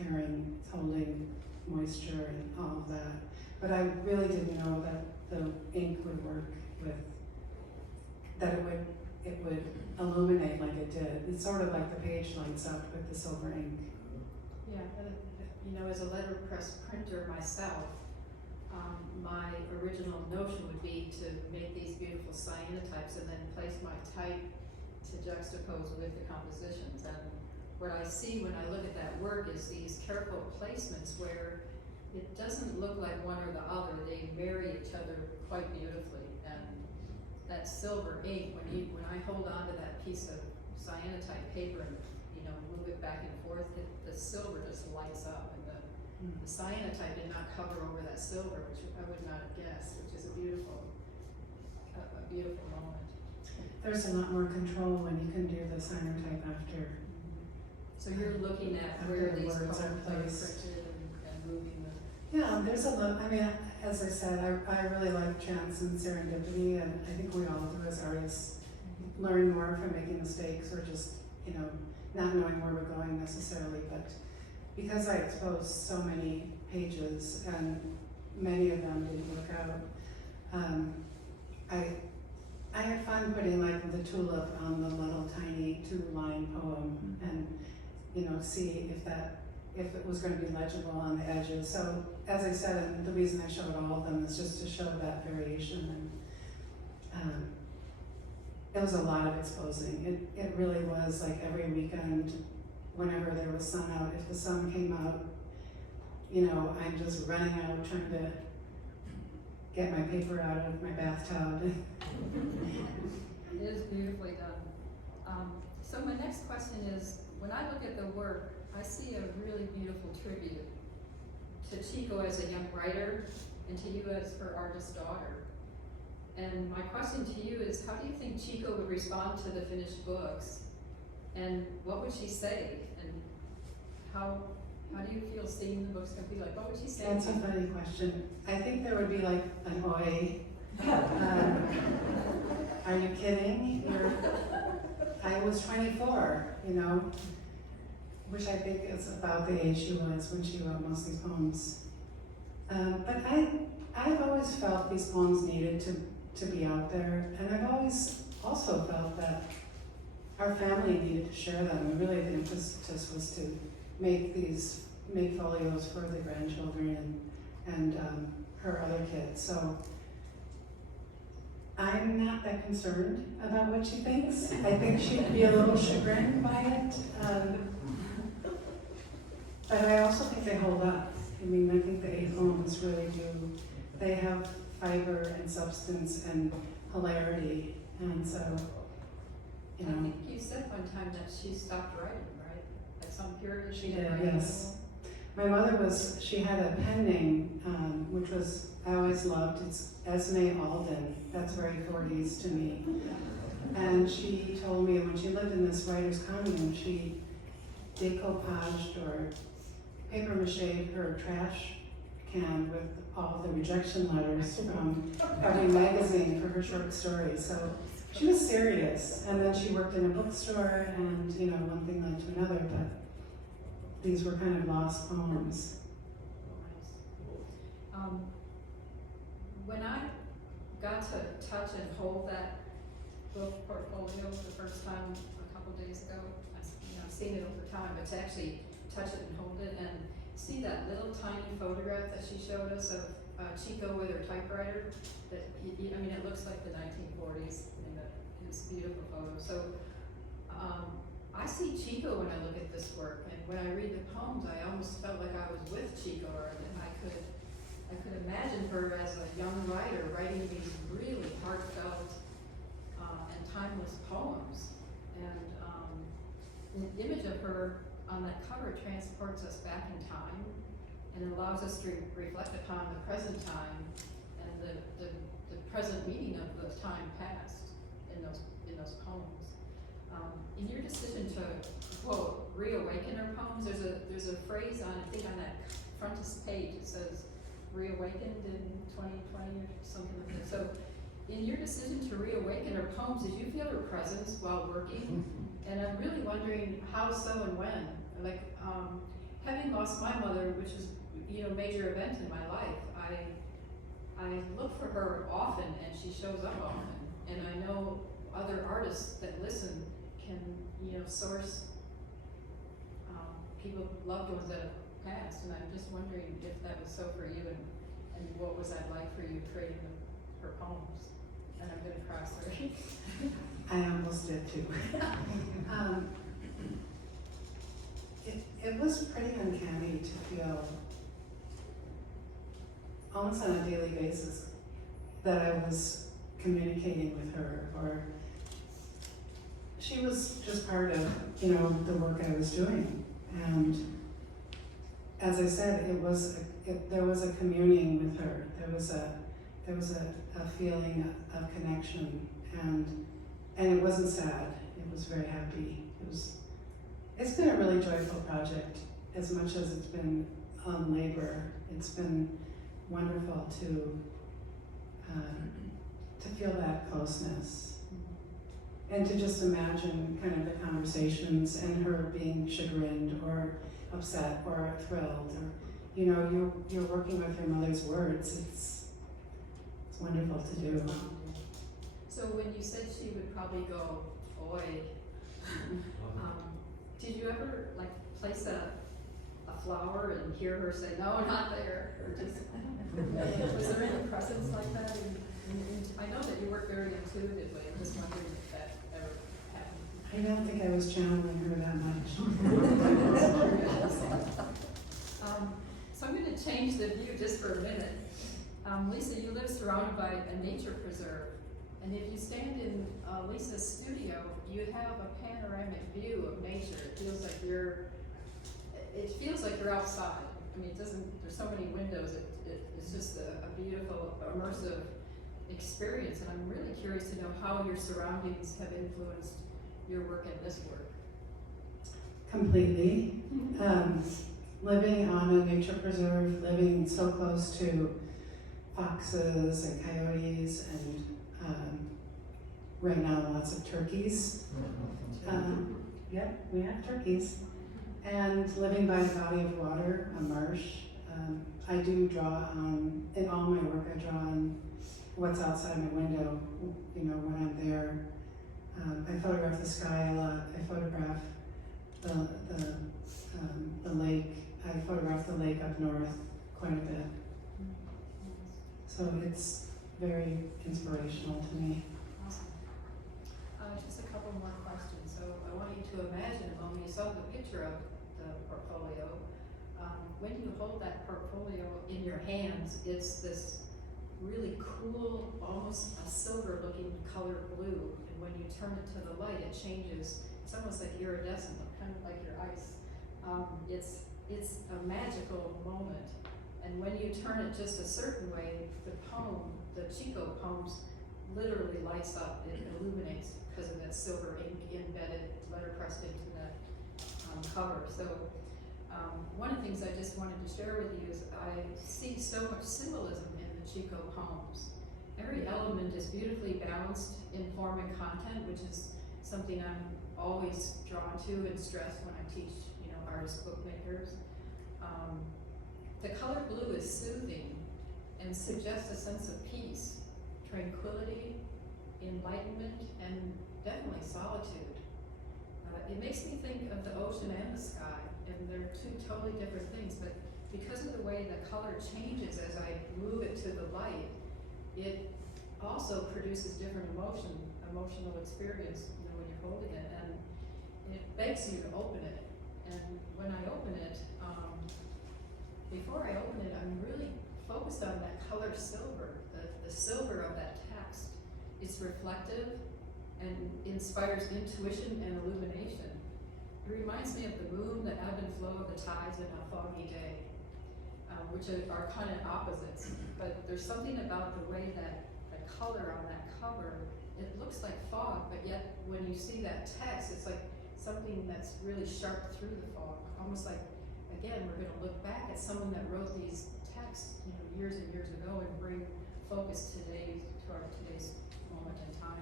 holding moisture and all of that. But I really didn't know that the ink would work that it would illuminate like it did. It's sort of like the page lights up with the silver ink. Yeah, as a letterpress printer myself, my original notion would be to make these beautiful cyanotypes and then place my type to juxtapose with the compositions. And what I see when I look at that work is these careful placements where it doesn't look like one or the other. They marry each other quite beautifully. And that silver ink, when I hold on to that piece of cyanotype paper and move it back and forth, the silver just lights up, and the cyanotype did not cover over that silver, which I would not have guessed, which is a beautiful moment. There's a lot more control when you can do the cyanotype after. So you're looking at After where the these words poems are are placed. printed and moving them. Yeah, there's a lot. As I said, I really like chance and serendipity, and I think we all do as artists. Learn more from making mistakes or just, not knowing where we're going necessarily. But because I exposed so many pages and many of them didn't work out, I had fun putting like the tulip on the little tiny 2-line poem and, see if it was going to be legible on the edges. So as I said, and the reason I showed all of them is just to show that variation. And it was a lot of exposing. It really was like every weekend, whenever there was sun out, if the sun came out, I'm just running out trying to get my paper out of my bathtub. It is beautifully done. So my next question is, when I look at the work, I see a really beautiful tribute to Chico as a young writer and to you as her artist daughter. And my question to you is, how do you think Chico would respond to the finished books? And what would she say? And how do you feel seeing the books complete? Like, what would she say? That's a funny question. I think there would be like an oi. Are you kidding? I was 24, which I think is about the age she was when she wrote most of these poems. But I've always felt these poems needed to be out there, and I've always also felt that our family needed to share them, and really the impetus was to make folios for the grandchildren and her other kids. So I'm not not that concerned about what she thinks. I think she'd be a little chagrined by it. But I also think they hold up. I mean, I think the 8 poems really do. They have fiber and substance and hilarity, and so, you I know. think you said one time that she stopped writing, right? At some period She didn't did, write yes. My mother she had a pen name, which was, I always loved, it's Esme Alden. That's very 40s to me. And she told me when she lived in this writer's commune, she decoupaged or paper mache her trash can with all the rejection letters from every magazine for her short stories. So she was serious. And then she worked in a bookstore, and you know, one thing led to another, but these were kind of lost poems. When I got to touch and hold that book portfolio the first time a couple days ago, I've seen it over time, but to actually touch it and hold it and see that little tiny photograph that she showed us of Chico with her typewriter, that, I mean, it looks like the 1940s, and it's a beautiful photo. So I see Chico when I look at this work, and when I read the poems, I almost felt like I was with Chico, and I could imagine her as a young writer writing these really heartfelt and timeless poems. And an image of her on that cover transports us back in time and allows us to reflect upon the present time and the present meaning of the time past in those poems. In your decision to quote reawaken her poems, there's a phrase on, I think on that frontispiece page, it says reawakened in 2020 or something like that. So in your decision to reawaken her poems, did you feel her presence while working? And I'm really wondering how so and when. Like, having lost my mother, which is, you know, a major event in my life, I look for her often, and she shows up often. And I know other artists that listen can, you know, source people, loved ones that have passed. And I'm just wondering if that was so for you, and what was that like for you creating her poems? And I'm gonna cry, sorry. I almost did too. It was pretty uncanny to feel almost on a daily basis that I was communicating with her, or she was just part of, you know, the work I was doing. And as I said, there was a communing with her. There was a feeling of connection, and it wasn't sad. It was very happy. It's been a really joyful project, as much as it's been labor. It's been wonderful to feel that closeness, and to just imagine kind of the conversations and her being chagrined or upset or thrilled, or, you know, you're working with your mother's words. It's wonderful to do. So when you said she would probably go, boy, did you ever like place a flower and hear her say, no, not there? Or just, was there any presence like that? I know that you work very intuitively. I'm just wondering if that ever happened. I don't think I was channeling her that much. So I'm going to change the view just for a minute. Lisa, you live surrounded by a nature preserve. And if you stand in Lisa's studio, you have a panoramic view of nature. It feels like you're outside. I mean, there's so many windows. It's just a beautiful, immersive experience. And I'm really curious to know how your surroundings have influenced your work and this work. Completely. Living on a nature preserve, living so close to foxes and coyotes, and right now lots of turkeys. Yep, we have turkeys. And living by a body of water, a marsh. I do draw on, in all my work, I draw on what's outside my window, you know, when I'm there. I photograph the sky a lot. I photograph the lake. I photograph the lake up north quite a bit. So it's very inspirational to me. Awesome. Just a couple more questions. So I want you to imagine a moment, you saw the picture of the portfolio. When you hold that portfolio in your hands, it's this really cool, almost a silver looking color blue. And when you turn it to the light, it changes. It's almost like iridescent, kind of like your ice. It's a magical moment. And when you turn it just a certain way, the poem, the Chico poems, literally lights up. It illuminates because of that silver ink embedded, letterpressed into that cover. So one of the things I just wanted to share with you is I see so much symbolism in the Chico poems. Every element is beautifully balanced in form and content, which is something I'm always drawn to and stress when I teach, artist bookmakers. The color blue is soothing and suggests a sense of peace, tranquility, enlightenment, and definitely solitude. It makes me think of the ocean and the sky, and they're two totally different things, but because of the way the color changes as I move it to the light, it also produces different emotional experience, when you're holding it, and it begs you to open it. And when I open it, before I open it, I'm really focused on that color silver, the silver of that text. It's reflective and inspires intuition and illumination. It reminds me of the moon, the ebb and flow of the tides in a foggy day, which are kind of opposites. But there's something about the way that the color on that cover, it looks like fog, but yet when you see that text, it's like something that's really sharp through the fog, almost like, again, we're going to look back at someone that wrote these texts, years and years ago and bring focus to our today's moment in time.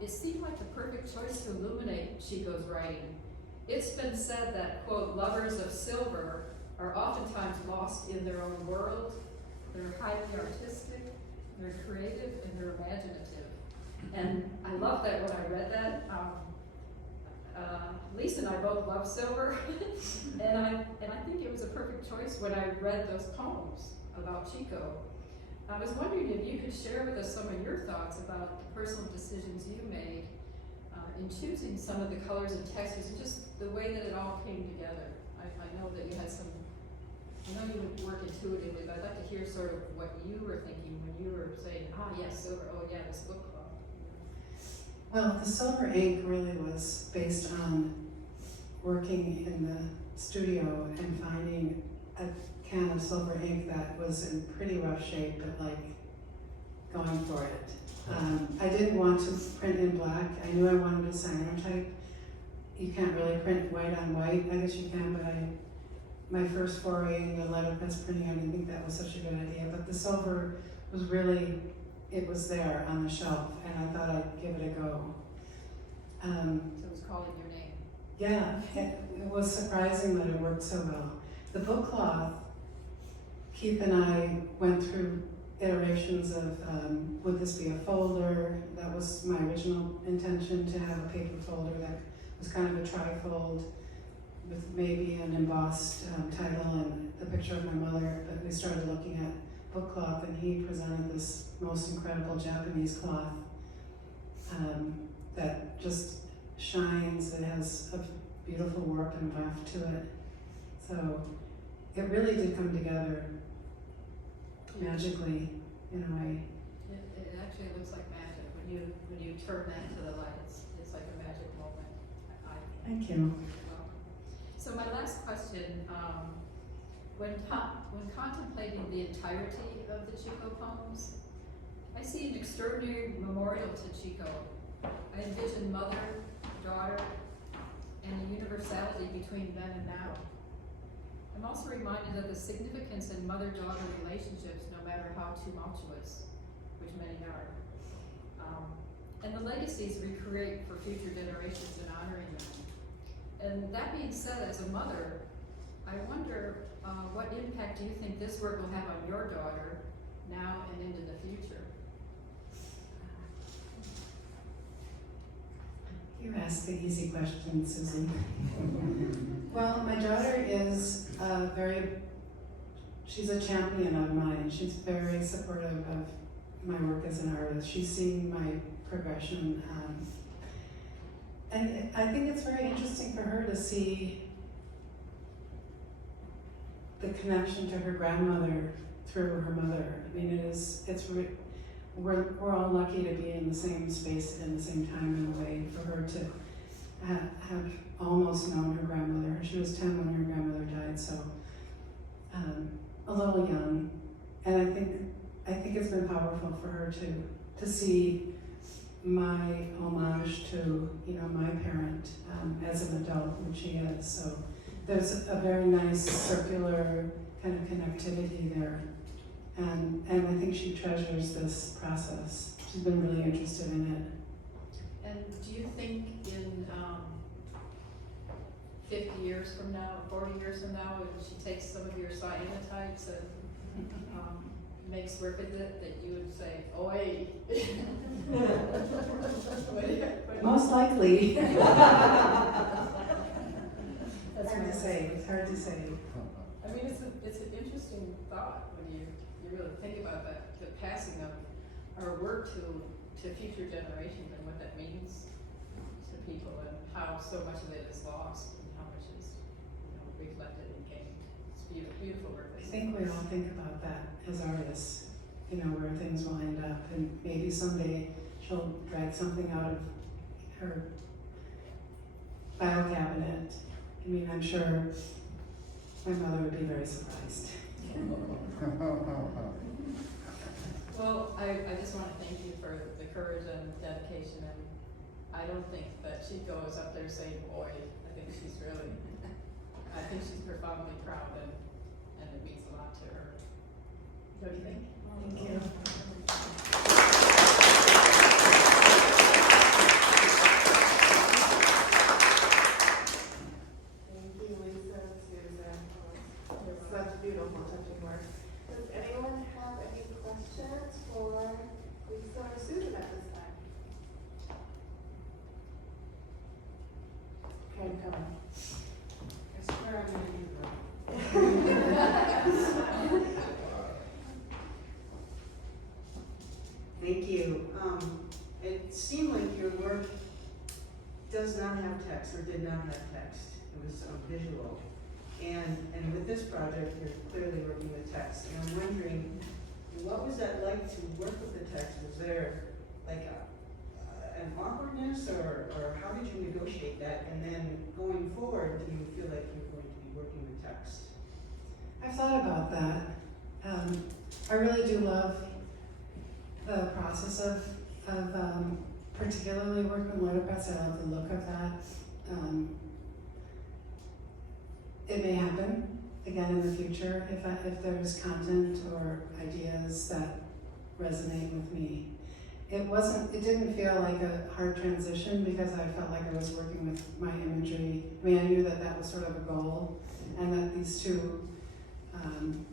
It seemed like the perfect choice to illuminate Chico's writing. It's been said that, quote, lovers of silver are oftentimes lost in their own world. They're highly artistic, they're creative, and they're imaginative. And I love that when I read that. Lisa and I both love silver, and I think it was a perfect choice when I read those poems about Chico. I was wondering if you could share with us some of your thoughts about the personal decisions you made in choosing some of the colors and textures, and just the way that it all came together. I know that you had I know you would work intuitively, but I'd like to hear sort of what you were thinking when you were saying, yes, silver, oh yeah, this book club. Well, the silver ink really was based on working in the studio and finding a can of silver ink that was in pretty rough shape, but going for it. I didn't want to print in black. I knew I wanted a cyanotype. You can't really print white on white. I guess you can, but my first foray into letterpress printing, I didn't think that was such a good idea. But the silver was really, it was there on the shelf, and I thought I'd give it a go. So it was calling your name. Yeah, it was surprising that it worked so well. The book cloth, Keith and I went through iterations of, would this be a folder? That was my original intention, to have a paper folder that was kind of a trifold with maybe an embossed title and the picture of my mother. But we started looking at book cloth, and he presented this most incredible Japanese cloth that just shines. It has a beautiful warp and weft to it. So it really did come together magically in a way. It actually looks like magic when you turn that to the light. It's like a magic moment. Thank you. So my last question, when contemplating the entirety of the Chico poems, I see an extraordinary memorial to Chico. I envision mother, daughter, and a universality between then and now. I'm also reminded of the significance in mother-daughter relationships, no matter how tumultuous, which many are. And the legacies we create for future generations in honoring them. And that being said, as a mother, I wonder what impact do you think this work will have on your daughter now and into the future? You asked the easy question, Susan. Well, my daughter is she's a champion of mine. She's very supportive of my work as an artist. She's seen my progression, and I think it's very interesting for her to see the connection to her grandmother through her mother. I mean, we're all lucky to be in the same space in the same time in a way, for her to have almost known her grandmother. She was 10 when her grandmother died, so a little young. And I think it's been powerful for her to see my homage to, you know, my parent as an adult, which she is. So there's a very nice circular kind of connectivity there. And I think she treasures this process. She's been really interested in it. And do you think in 50 years from now, 40 years from now, if she takes some of your cyanotypes and makes work with it, that you would say, "Oi"? Most likely. That's Hard to say. It's hard to say. I mean, it's an interesting thought when you really think about the passing of our work to future generations and what that means to people, and how so much of it is lost and how much is, you know, reflected and gained. It's beautiful work. I think we all think about that as artists, you know, where things will end up, and maybe someday she'll drag something out of her file cabinet. I mean, I'm sure my mother would be very surprised. Well, I just want to thank you for the courage and dedication, and I don't think that she goes up there saying, "Boy." I think she's profoundly proud, and it means a lot to her. What do you think? Thank you. Thank you, Lisa and Susan. It's such beautiful, touching work. Does anyone have any questions for Lisa or Susan at this time? Okay, come on. I swear I'm gonna do that. Thank you. It seemed like your work does not have text, or did not have text. It was visual. And with this project, you're clearly working with text. And I'm wondering, what was that like to work with the text? Was there like an awkwardness, or how did you negotiate that? And then going forward, do you feel like you're going to be working with text? I've thought about that. I really do love the process of particularly working with letterpress. I love the look of that. It may happen again in the future if there's content or ideas that resonate with me. It didn't feel like a hard transition, because I felt like I was working with my imagery. I mean, I knew that was sort of a goal, and that these two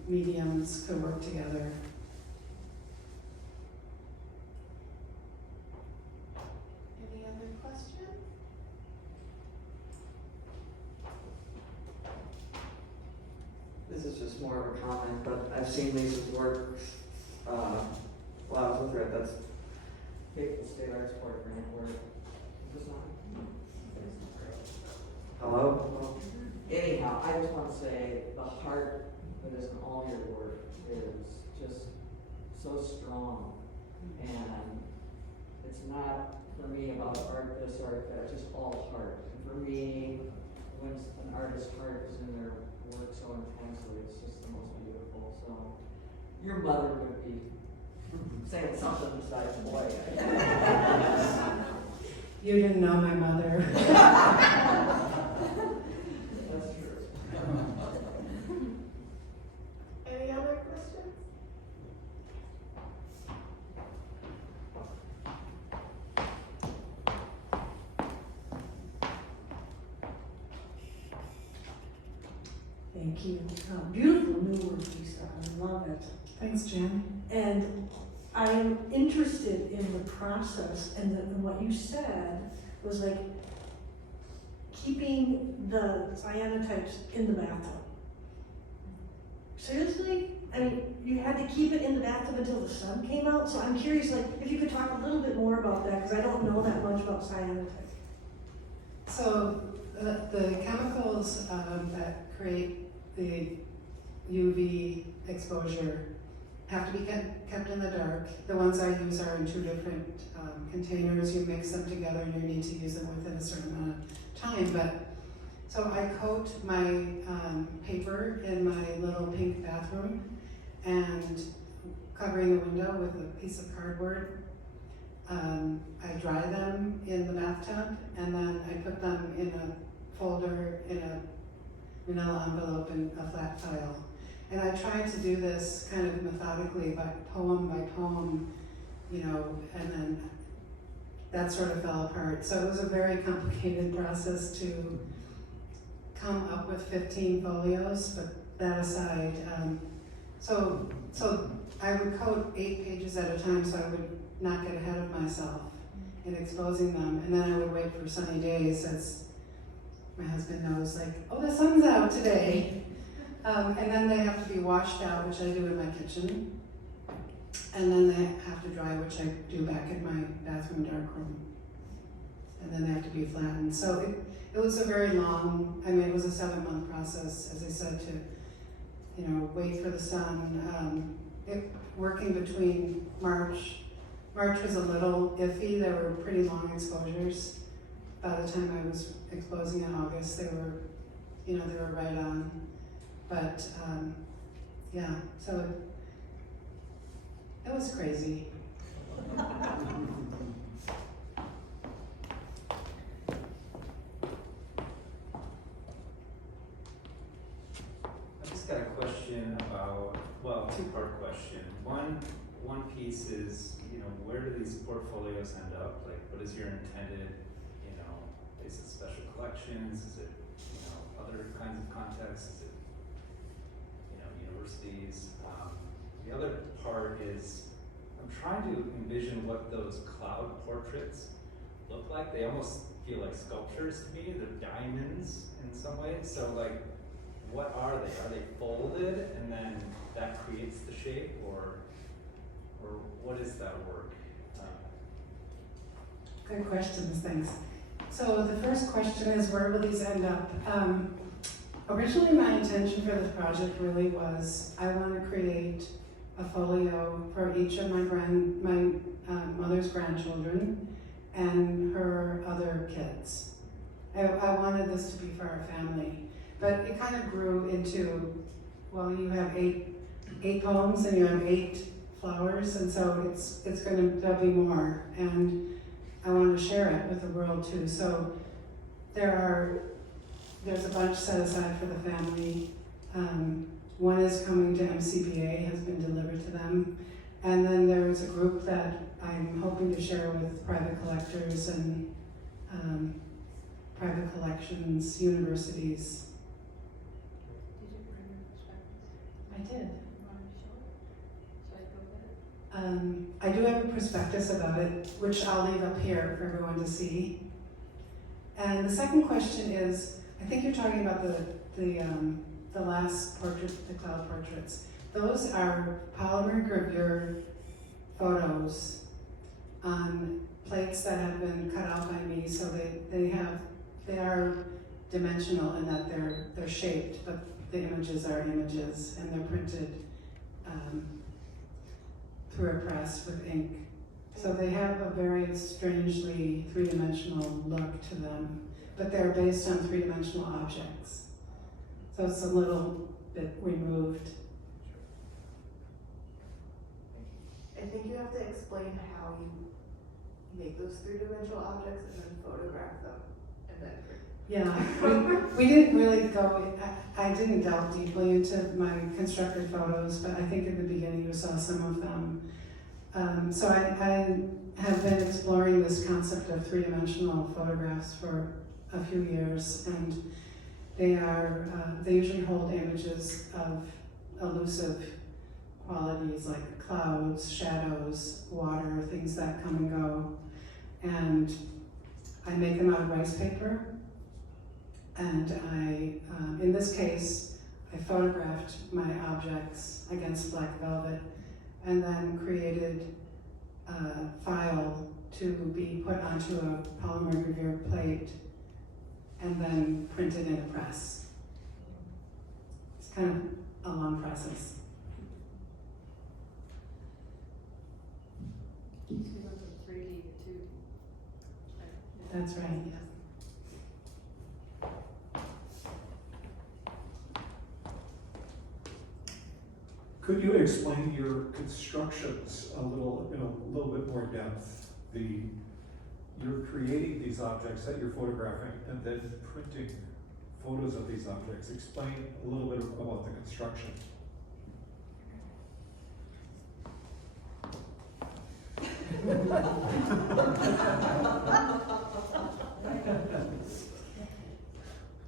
mediums could work together. Any other questions? This is just more of a comment, but I've seen Lisa's work while I was with her at that Maple State Arts Board grant where it was on. Hello? Anyhow, I just want to say the heart that is in all your work is just so strong, and it's not for me about art this, art that, just all heart. And for me, when an artist's heart is in their work so intensely, it's just the most beautiful. So your mother would be saying something besides boy. You didn't know my mother. That's true. Any other questions? Thank you. Beautiful new work, Lisa. I love it. Thanks, Jen. And I am interested in the process, and what you said was like keeping the cyanotypes in the bathtub. Seriously? I mean, you had to keep it in the bathtub until the sun came out, so I'm curious, like, if you could talk a little bit more about that, because I don't know that much about cyanotype. So the chemicals that create the UV exposure have to be kept in the dark. The ones I use are in 2 different containers. You mix them together and you need to use them within a certain amount of time. But so I coat my paper in my little pink bathroom and covering the window with a piece of cardboard. I dry them in the bathtub and then I put them in a folder in a manila envelope in a flat file. And I tried to do this kind of methodically by poem, you know, and then that sort of fell apart. So it was a very complicated process to come up with 15 folios, but that aside, so I would coat 8 pages at a time so I would not get ahead of myself in exposing them. And then I would wait for sunny days, as my husband knows, like, oh, the sun's out today. And then they have to be washed out, which I do in my kitchen. And then they have to dry, which I do back in my bathroom darkroom. And then they have to be flattened. So it was a very long, I mean, it was a 7-month process, as I said, to, you know, wait for the sun. Working between March was a little iffy. There were pretty long exposures. By the time I was exposing in August, they were, you know, they were right on. But yeah, so it was crazy. I just got a question about, well, 2-part question. One piece is, you know, where do these portfolios end up? Like, what is your intended, you know, is it special collections? Is it, you know, other kinds of contexts? Is it, you know, universities? The other part is, I'm trying to envision what those cloud portraits look like. They almost feel like sculptures to me. They're diamonds in some ways. So, like, what are they? Are they folded and then that creates the shape, or what is that work? Good questions, thanks. So the first question is, where will these end up? Originally, my intention for this project really was, I want to create a folio for each of my mother's grandchildren and her other kids. I wanted this to be for our family, but it kind of grew into, well, you have eight poems and you have 8 flowers, and so there'll be more, and I want to share it with the world too. So there's a bunch set aside for the family. One is coming to MCBA, has been delivered to them. And then there's a group that I'm hoping to share with private collectors and private collections, universities. Did you bring your perspectives? I did. You want to show it? Should I go with it? I do have a prospectus about it, which I'll leave up here for everyone to see. And the second question is, I think you're talking about the last portrait, the cloud portraits. Those are polymer gravure photos on plates that have been cut out by me, so they are dimensional in that they're shaped, but the images are images, and they're printed through a press with ink. So they have a very strangely 3-dimensional look to them, but they're based on 3-dimensional objects. So it's a little bit removed. I think you have to explain how you make those 3-dimensional objects and then photograph them and then. Yeah, we didn't really go, I didn't delve deeply into my constructed photos, but I think in the beginning you saw some of them. So I have been exploring this concept of 3-dimensional photographs for a few years, and they usually hold images of elusive qualities like clouds, shadows, water, things that come and go. And I make them out of rice paper. And in this case, I photographed my objects against black velvet and then created a file to be put onto a polymer gravure plate and then printed in a press. It's kind of a long process. So you went from 3D to 2D. That's right, yes. Could you explain your constructions a little, in a little bit more depth? You're creating these objects that you're photographing and then printing photos of these objects. Explain a little bit about the construction.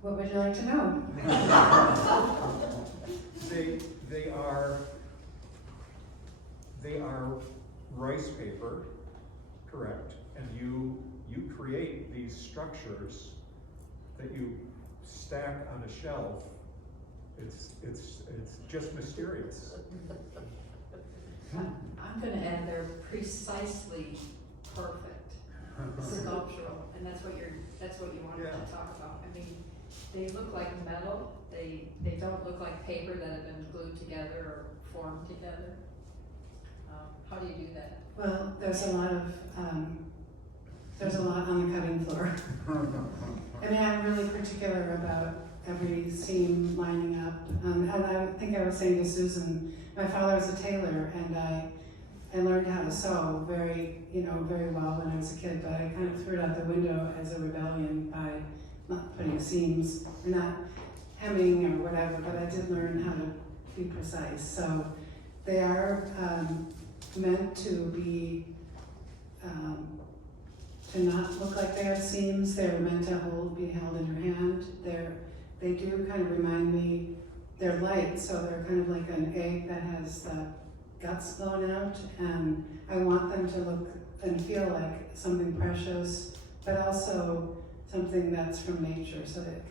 What would you like to know? They are rice paper, correct? And you create these structures that you stack on a shelf. It's just mysterious. I'm gonna add they're precisely perfect, sculptural, and that's what you wanted Yeah. to talk about. I mean, they look like metal, they don't look like paper that have been glued together or formed together. How do you do that? Well, there's a lot on the cutting floor. I mean, I'm really particular about every seam lining up. And I think I was saying to Susan, my father was a tailor, and I learned how to sew very well when I was a kid, but I kind of threw it out the window as a rebellion by not putting seams, or not hemming or whatever, but I did learn how to be precise. So they are meant to be, to not look like they have seams. They're meant to be held in your hand. They do kind of remind me, they're light, so they're kind of like an egg that has the guts blown out, and I want them to look and feel like something precious, but also something that's from nature, so that it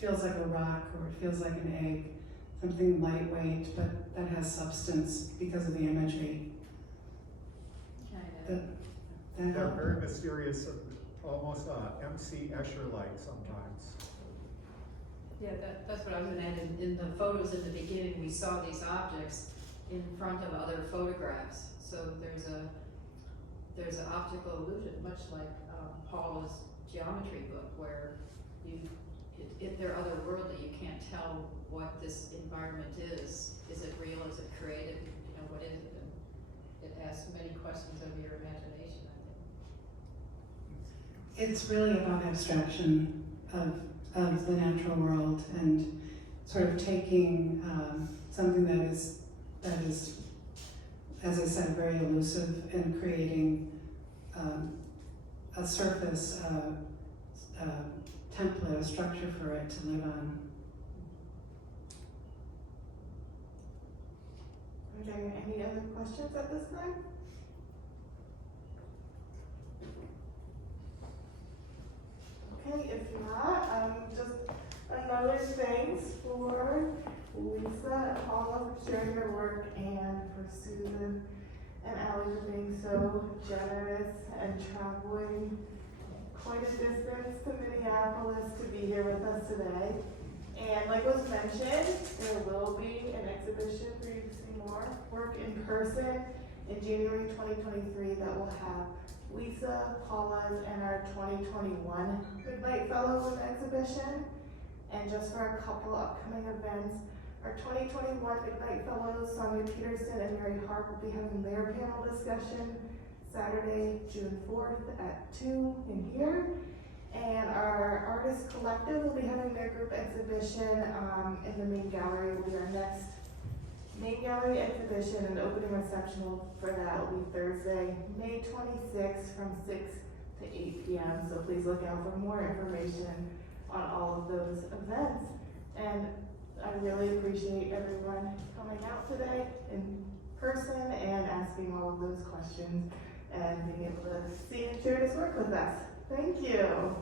feels like a rock, or it feels like an egg, something lightweight, but that has substance because of the imagery. They're very mysterious, almost MC Escher-like sometimes. Yeah, that's what I was gonna add. In the photos in the beginning, we saw these objects in front of other photographs. So there's an optical illusion, much like Paula's geometry book, where they're otherworldly. You can't tell what this environment is. Is it real? Is it created? What is it? And it asks many questions of your imagination, I think. It's really about abstraction of the natural world, and sort of taking something that is, as I said, very elusive, and creating a surface, a template, a structure for it to live on. Are there any other questions at this time? Okay, if not, just another thanks for Lisa and Paula for sharing their work, and for Susan and Allie for being so generous and traveling quite a distance to Minneapolis to be here with us today. And like was mentioned, there will be an exhibition for you to see more work in person in January 2023 that will have Lisa, Paula's, and our 2021 McKnight Fellows in the exhibition. And just for a couple upcoming events, our 2021 McKnight Fellows, Sonia Peterson and Mary Harp, will be having their panel discussion Saturday, June 4th at 2 in here. And our artist collective will be having their group exhibition in the main gallery. Will be our next main gallery exhibition, and the opening reception for that will be Thursday, May 26th from 6 to 8 p.m. So please look out for more information on all of those events. And I really appreciate everyone coming out today in person and asking all of those questions and being able to see and share this work with us. Thank you.